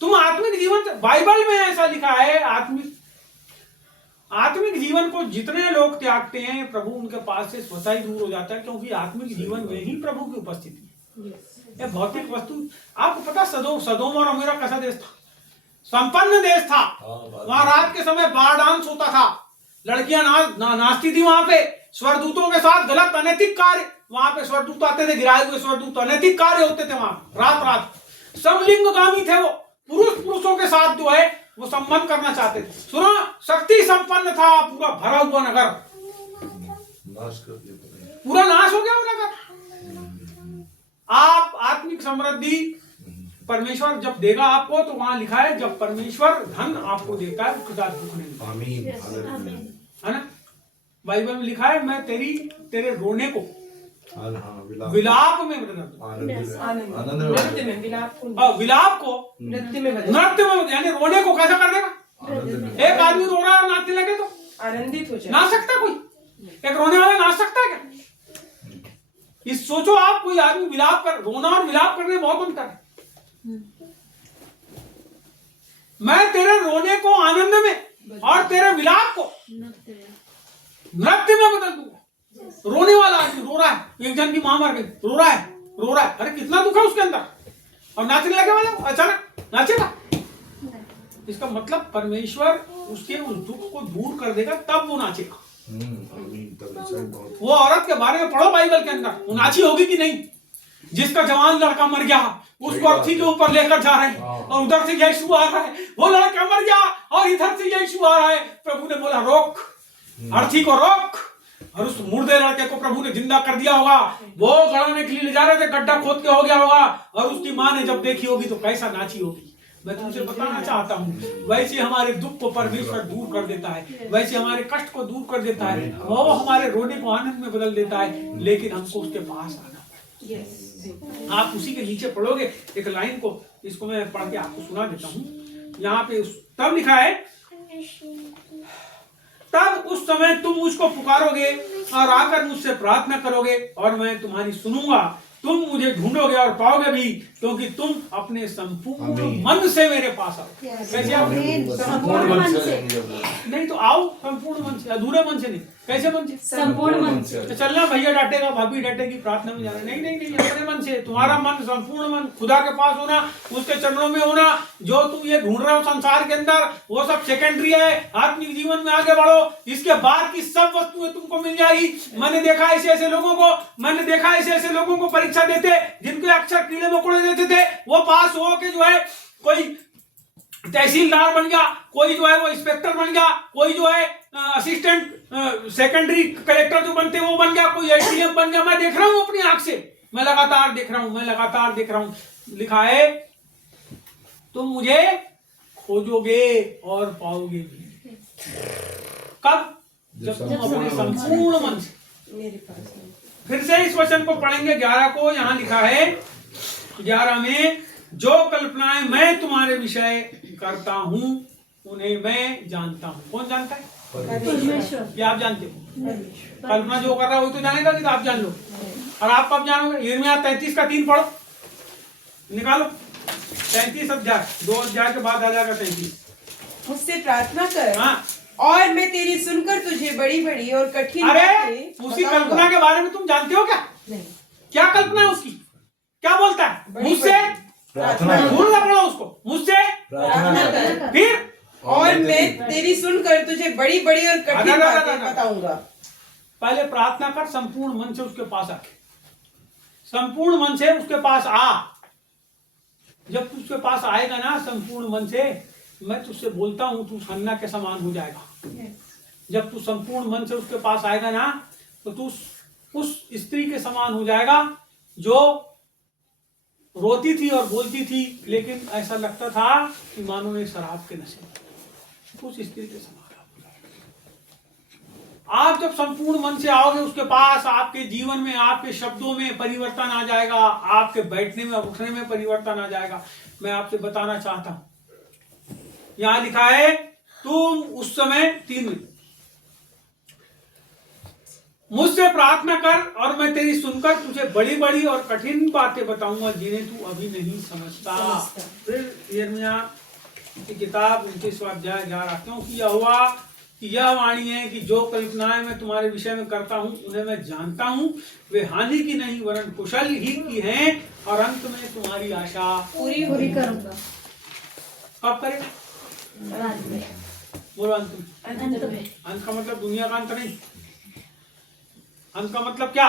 तुम आत्मिक जीवन से, बाइबल में ऐसा लिखा है, आत्मिक जीवन को जितने लोग त्यागते हैं प्रभु उनके पास से स्वतः ही दूर हो जाता है, क्योंकि आत्मिक जीवन में ही प्रभु की उपस्थिति है। ये भौतिक वस्तु, आपको पता सदोम और अमेरा कैसा देश था? संपन्न देश था। वहां रात के समय बार डांस होता था, लड़कियां नाचती थी वहां पे, स्वरदूतों के साथ गलत अनैतिक कार्य, वहां पे स्वरदूत आते थे, गिराए हुए स्वरदूत, अनैतिक कार्य होते थे वहां रात। सब लिंगगामी थे, वो पुरुषों के साथ जो है वो संबंध करना चाहते थे। सुनो, शक्ति संपन्न था, पूरा भरा हुआ नगर, पूरा नाश हो गया वो नगर। आप आत्मिक समृद्धि परमेश्वर जब देगा आपको, तो वहां लिखा है जब परमेश्वर धन आपको देता है उसके साथ दुख नहीं, है ना? बाइबल में लिखा है, मैं तेरे रोने को विलाप में बदल दूं, विलाप को नृत्य में, यानी रोने को कैसा कर देगा? एक आदमी रो रहा है नाचने लगे तो आनंदित हो जाए। नाच सकता कोई? एक रोने वाला नाच सकता है क्या? इस सोचो आप, कोई आदमी विलाप कर, रोना और विलाप करने में बहुत अंतर है। मैं तेरे रोने को आनंद में और तेरे विलाप को नृत्य में बदल दूंगा। रोने वाला आदमी रो रहा है, एक जन की मां मर गई, रो रहा है, अरे कितना दुख है उसके अंदर, और नाचने लगे वाला अचानक नाचेगा। इसका मतलब परमेश्वर उसके उस दुख को दूर कर देगा, तब वो नाचेगा। वो औरत के बारे में पढ़ो बाइबल के अंदर, वो नाची होगी कि नहीं? जिसका जवान लड़का मर गया, उसको अर्थी के ऊपर लेकर जा रहे हैं, और उधर से यीशु आ रहा है, वो लड़का मर गया और इधर से यीशु आ रहा है। प्रभु ने बोला रोक, अर्थी को रोक, और उस मुर्दे लड़के को प्रभु ने जिंदा कर दिया होगा। वो गड़ाने के लिए ले जा रहे थे, गड्ढा खोद के हो गया होगा, और उसकी माँ ने जब देखी होगी तो कैसा नाची होगी। मैं तुमसे बताना चाहता हूँ, वैसे हमारे दुख को परमेश्वर दूर कर देता है, वैसे हमारे कष्ट को दूर कर देता है, वो हमारे रोने को आनंद में बदल देता है, लेकिन हमको उसके पास आना पड़ेगा। आप उसी के नीचे पढ़ोगे एक लाइन को, इसको मैं पढ़ के आपको सुना देता हूँ। यहाँ पे तब लिखा है, तब उस समय तुम मुझको पुकारोगे और आकर मुझसे प्रार्थना करोगे और मैं तुम्हारी सुनूंगा। तुम मुझे ढूंढोगे और पाओगे भी, क्योंकि तुम अपने संपूर्ण मन से मेरे पास आओ। कैसे आओ? संपूर्ण मन से नहीं तो आओ संपूर्ण मन से, अधूरे मन से नहीं। कैसे मन से? संपूर्ण मन से। तो चलना भैया डांटेगा, भाभी डांटेगी, प्रार्थना में जाना नहीं, अपने मन से। तुम्हारा मन, संपूर्ण मन खुदा के पास होना, उसके चरणों में होना। जो तुम ये ढूंढ रहे हो संसार के अंदर, वो सब सेकेंडरी है। आत्मिक जीवन में आगे बढ़ो, इसके बाद की सब वस्तुएं तुमको मिल जाएगी। मैंने देखा ऐसे ऐसे लोगों को परीक्षा देते, जिनके अक्षर कीड़े मकोड़े देते थे, वो पास हो के जो है कोई तहसीलदार बन गया, कोई जो है वो इंस्पेक्टर बन गया, कोई जो है असिस्टेंट सेकेंडरी कलेक्टर जो बनते वो बन गया, कोई एसडीएम बन गया। मैं देख रहा हूं अपनी आंख से, मैं लगातार देख रहा हूं। लिखा है तुम मुझे खोजोगे और पाओगे भी। कब? जब तुम अपने संपूर्ण मन से मेरे पास है। फिर से इस वचन को पढ़ेंगे 11 को। यहां लिखा है 11 में, जो कल्पनाएं मैं तुम्हारे विषय करता हूं उन्हें मैं जानता हूं। कौन जानता है? परमेश्वर। ये आप जानते हो। कल्पना जो कर रहा है वो तो जानेगा कि आप जान लो। और आप कब जानोगे? यिर्मयाह 33 का 3 पढ़ो, निकालो। 33 अध्याय, 2 अध्याय के बाद आ जाएगा 33। मुझसे प्रार्थना कर हाँ, और मैं तेरी सुनकर तुझे बड़ी बड़ी और कठिन अरे बातें उसी बताऊंगा। कल्पना के बारे में तुम जानते हो क्या? नहीं, क्या कल्पना है उसकी? क्या बोलता है? बड़ी मुझसे प्रार्थना कर। भूल ना पड़ो उसको, मुझसे प्रार्थना कर। फिर और मैं तेरी सुनकर तुझे बड़ी बड़ी और कठिन बातें बताऊंगा। पहले प्रार्थना कर, संपूर्ण मन से उसके पास आके, संपूर्ण मन से उसके पास आ। जब तू उसके पास आएगा ना संपूर्ण मन से, मैं तुझसे बोलता हूं तू हन्ना के समान हो जाएगा। जब तू संपूर्ण मन से उसके पास आएगा ना तो तू उस स्त्री के समान हो जाएगा जो रोती थी और बोलती थी, लेकिन ऐसा लगता था कि मानो ने शराब के नशे में। उस स्त्री के समान आप जब संपूर्ण मन से आओगे उसके पास, आपके जीवन में, आपके शब्दों में परिवर्तन आ जाएगा, आपके बैठने में उठने में परिवर्तन आ जाएगा। मैं आपसे बताना चाहता हूं, यहां लिखा है तुम उस समय 3 मिनट मुझसे प्रार्थना कर और मैं तेरी सुनकर तुझे बड़ी बड़ी और कठिन बातें बताऊंगा जिन्हें तू अभी नहीं समझता। फिर यिर्मयाह की किताब 29वां अध्याय 11, क्योंकि यहोवा की यह वाणी है कि जो कल्पनाएं मैं तुम्हारे विषय में करता हूं उन्हें मैं जानता हूं, वे हानि की नहीं वरन कुशल ही की हैं और अंत में तुम्हारी आशा पूरी करूंगा। कब करेगा? बाद में, बोलो अंत में। अंत में। अंत का मतलब दुनिया का अंत नहीं। अंत का मतलब क्या?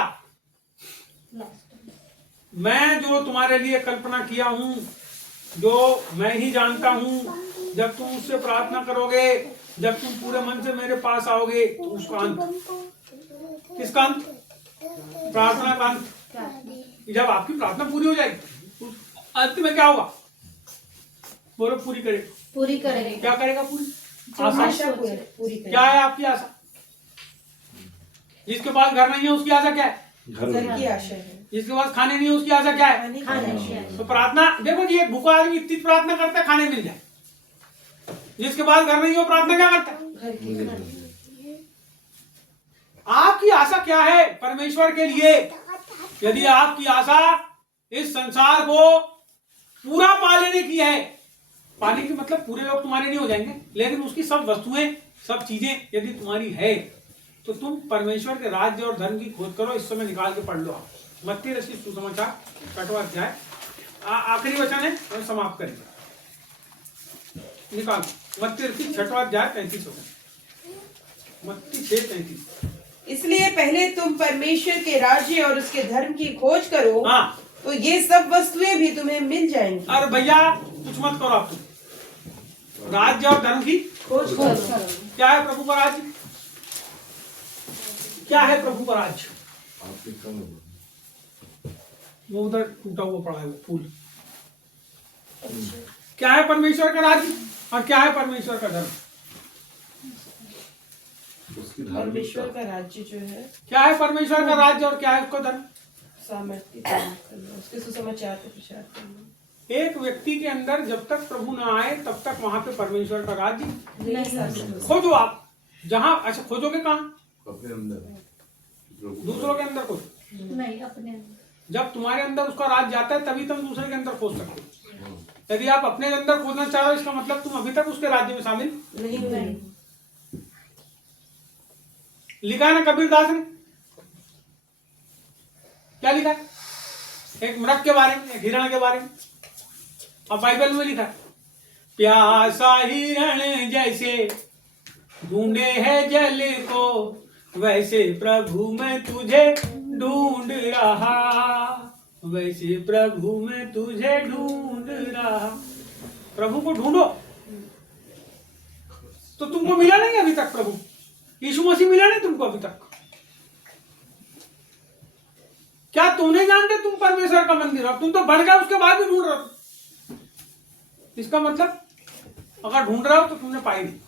मैं जो तुम्हारे लिए कल्पना किया हूं, जो मैं ही जानता हूं, जब तुम उससे प्रार्थना करोगे, जब तुम पूरे मन से मेरे पास आओगे तो उसका अंत। किसका अंत? प्रार्थना का अंत। जब आपकी प्रार्थना पूरी हो जाएगी उस अंत में क्या होगा? बोलो पूरी करेगा। पूरी करेंगे। क्या करेगा? पूरी जो आशा। आशा पूरी क्या है आपकी आशा? जिसके पास घर नहीं है उसकी आशा क्या है? घर की आशा है। जिसके पास खाने नहीं है उसकी आशा क्या है? खाने की आशा। तो प्रार्थना देखो जी, एक भूखा आदमी इतनी प्रार्थना करता है खाने मिल जाए। जिसके पास घर नहीं हो प्रार्थना क्या करता है? घर की आपकी आशा क्या है परमेश्वर के लिए? यदि आपकी आशा इस संसार को पूरा पा लेने की है, पाने की मतलब पूरे लोग तुम्हारे नहीं हो जाएंगे, लेकिन उसकी सब वस्तुएं, सब चीजें यदि तुम्हारी है तो तुम परमेश्वर के राज्य और धर्म की खोज करो। इस समय निकाल के पढ़ लो आप मत्ती रचित सुसमाचार 6वां अध्याय, आखिरी वचन है, हम समाप्त करेंगे। निकालो मत्ती रचित 6वां अध्याय 33 वचन, मत्ती 6:33। इसलिए पहले तुम परमेश्वर के राज्य और उसके धर्म की खोज करो, हाँ, तो ये सब वस्तुएं भी तुम्हें मिल जाएंगी। अरे भैया कुछ मत करो आप, तुम राज्य और धर्म की खोज खोज करो। करो। क्या है प्रभु का राज्य? क्या है प्रभु का राज्य? वो उधर टूटा हुआ पड़ा है वो फूल। क्या है परमेश्वर का राज्य और क्या है परमेश्वर का धर्म? परमेश्वर का राज्य जो है क्या है परमेश्वर का राज्य और क्या है उसका धर्म? सामर्थ्य प्रदान करना, उसके सुसमाचार का प्रचार करना। एक व्यक्ति के अंदर जब तक प्रभु ना आए तब तक वहां पे परमेश्वर का राज्य नहीं सामर्थ्य। खोजो आप। जहां अच्छा खोजोगे कहाँ? अपने अंदर। दूसरों के अंदर खोजो। नहीं, अपने अंदर। जब तुम्हारे अंदर उसका राज जाता है तभी तुम दूसरे के अंदर खोज सकते हो। यदि आप अपने अंदर खोजना चाहो इसका मतलब तुम अभी तक उसके राज्य में शामिल नहीं नहीं। लिखा है ना कबीर दास ने, क्या लिखा है? एक मृग के बारे में, एक हिरण के बारे में। अब बाइबल में लिखा है, प्यासा हिरण जैसे ढूंढे है जल को, वैसे प्रभु मैं तुझे ढूंढ रहा, वैसे प्रभु मैं तुझे ढूंढ रहा। प्रभु को ढूंढो। तो तुमको मिला नहीं अभी तक प्रभु? यीशु मसीह मिला नहीं तुमको अभी तक? क्या तुम नहीं जानते तुम परमेश्वर का मंदिर हो? तुम तो बढ़ गए उसके बाद भी ढूंढ रहे हो। इसका मतलब अगर ढूंढ रहे हो तो तुमने पाई नहीं।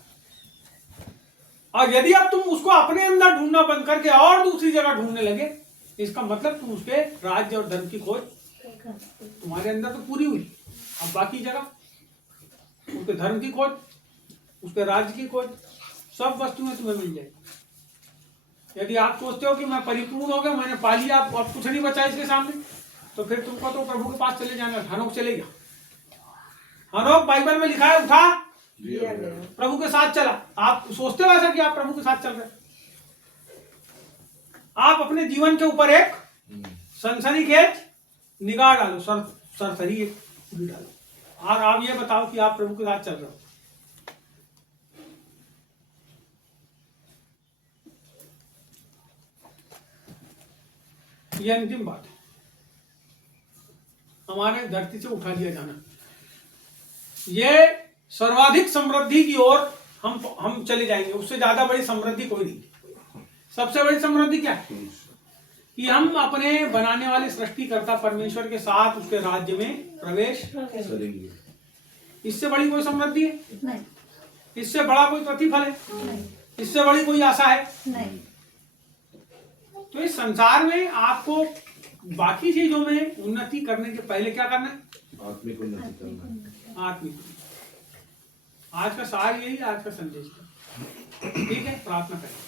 और यदि अब तुम उसको अपने अंदर ढूंढना बंद करके और दूसरी जगह ढूंढने लगे, इसका मतलब तुम उसके राज्य और धर्म की खोज तुम्हारे अंदर तो पूरी हुई। अब बाकी जगह उसके धर्म की खोज, उसके राज्य की खोज, सब वस्तुएं तुम्हें मिल जाएगी। यदि आप सोचते हो कि मैं परिपूर्ण हो गया, मैंने पा लिया, अब कुछ नहीं बचा इसके सामने, तो फिर तुमको तो प्रभु के पास चले जाना। हनोक चले गया, हनोक बाइबल में लिखा है उठा दिया गया। प्रभु के साथ चला। आप सोचते हो ऐसा कि आप प्रभु के साथ चल रहे? आप अपने जीवन के ऊपर एक सनसनीखेज निगाह डालो, सरसरी एक डालो, और आप ये बताओ कि आप प्रभु के साथ चल रहे हो। ये अंतिम बात है, हमारे धरती से उठा दिया जाना, ये सर्वाधिक समृद्धि की ओर हम चले जाएंगे। उससे ज्यादा बड़ी समृद्धि कोई नहीं। सबसे बड़ी समृद्धि क्या है? कि हम अपने बनाने वाले सृष्टिकर्ता परमेश्वर के साथ उसके राज्य में प्रवेश करेंगे। इससे बड़ी कोई समृद्धि है? नहीं, इससे बड़ा कोई प्रतिफल है? नहीं, इससे बड़ी कोई आशा है? नहीं। तो इस संसार में आपको बाकी चीजों में उन्नति करने के पहले क्या करना है? आत्मिक उन्नति करना। आत्मिक। आज का सार यही, आज का संदेश। ठीक है, प्रार्थना करें।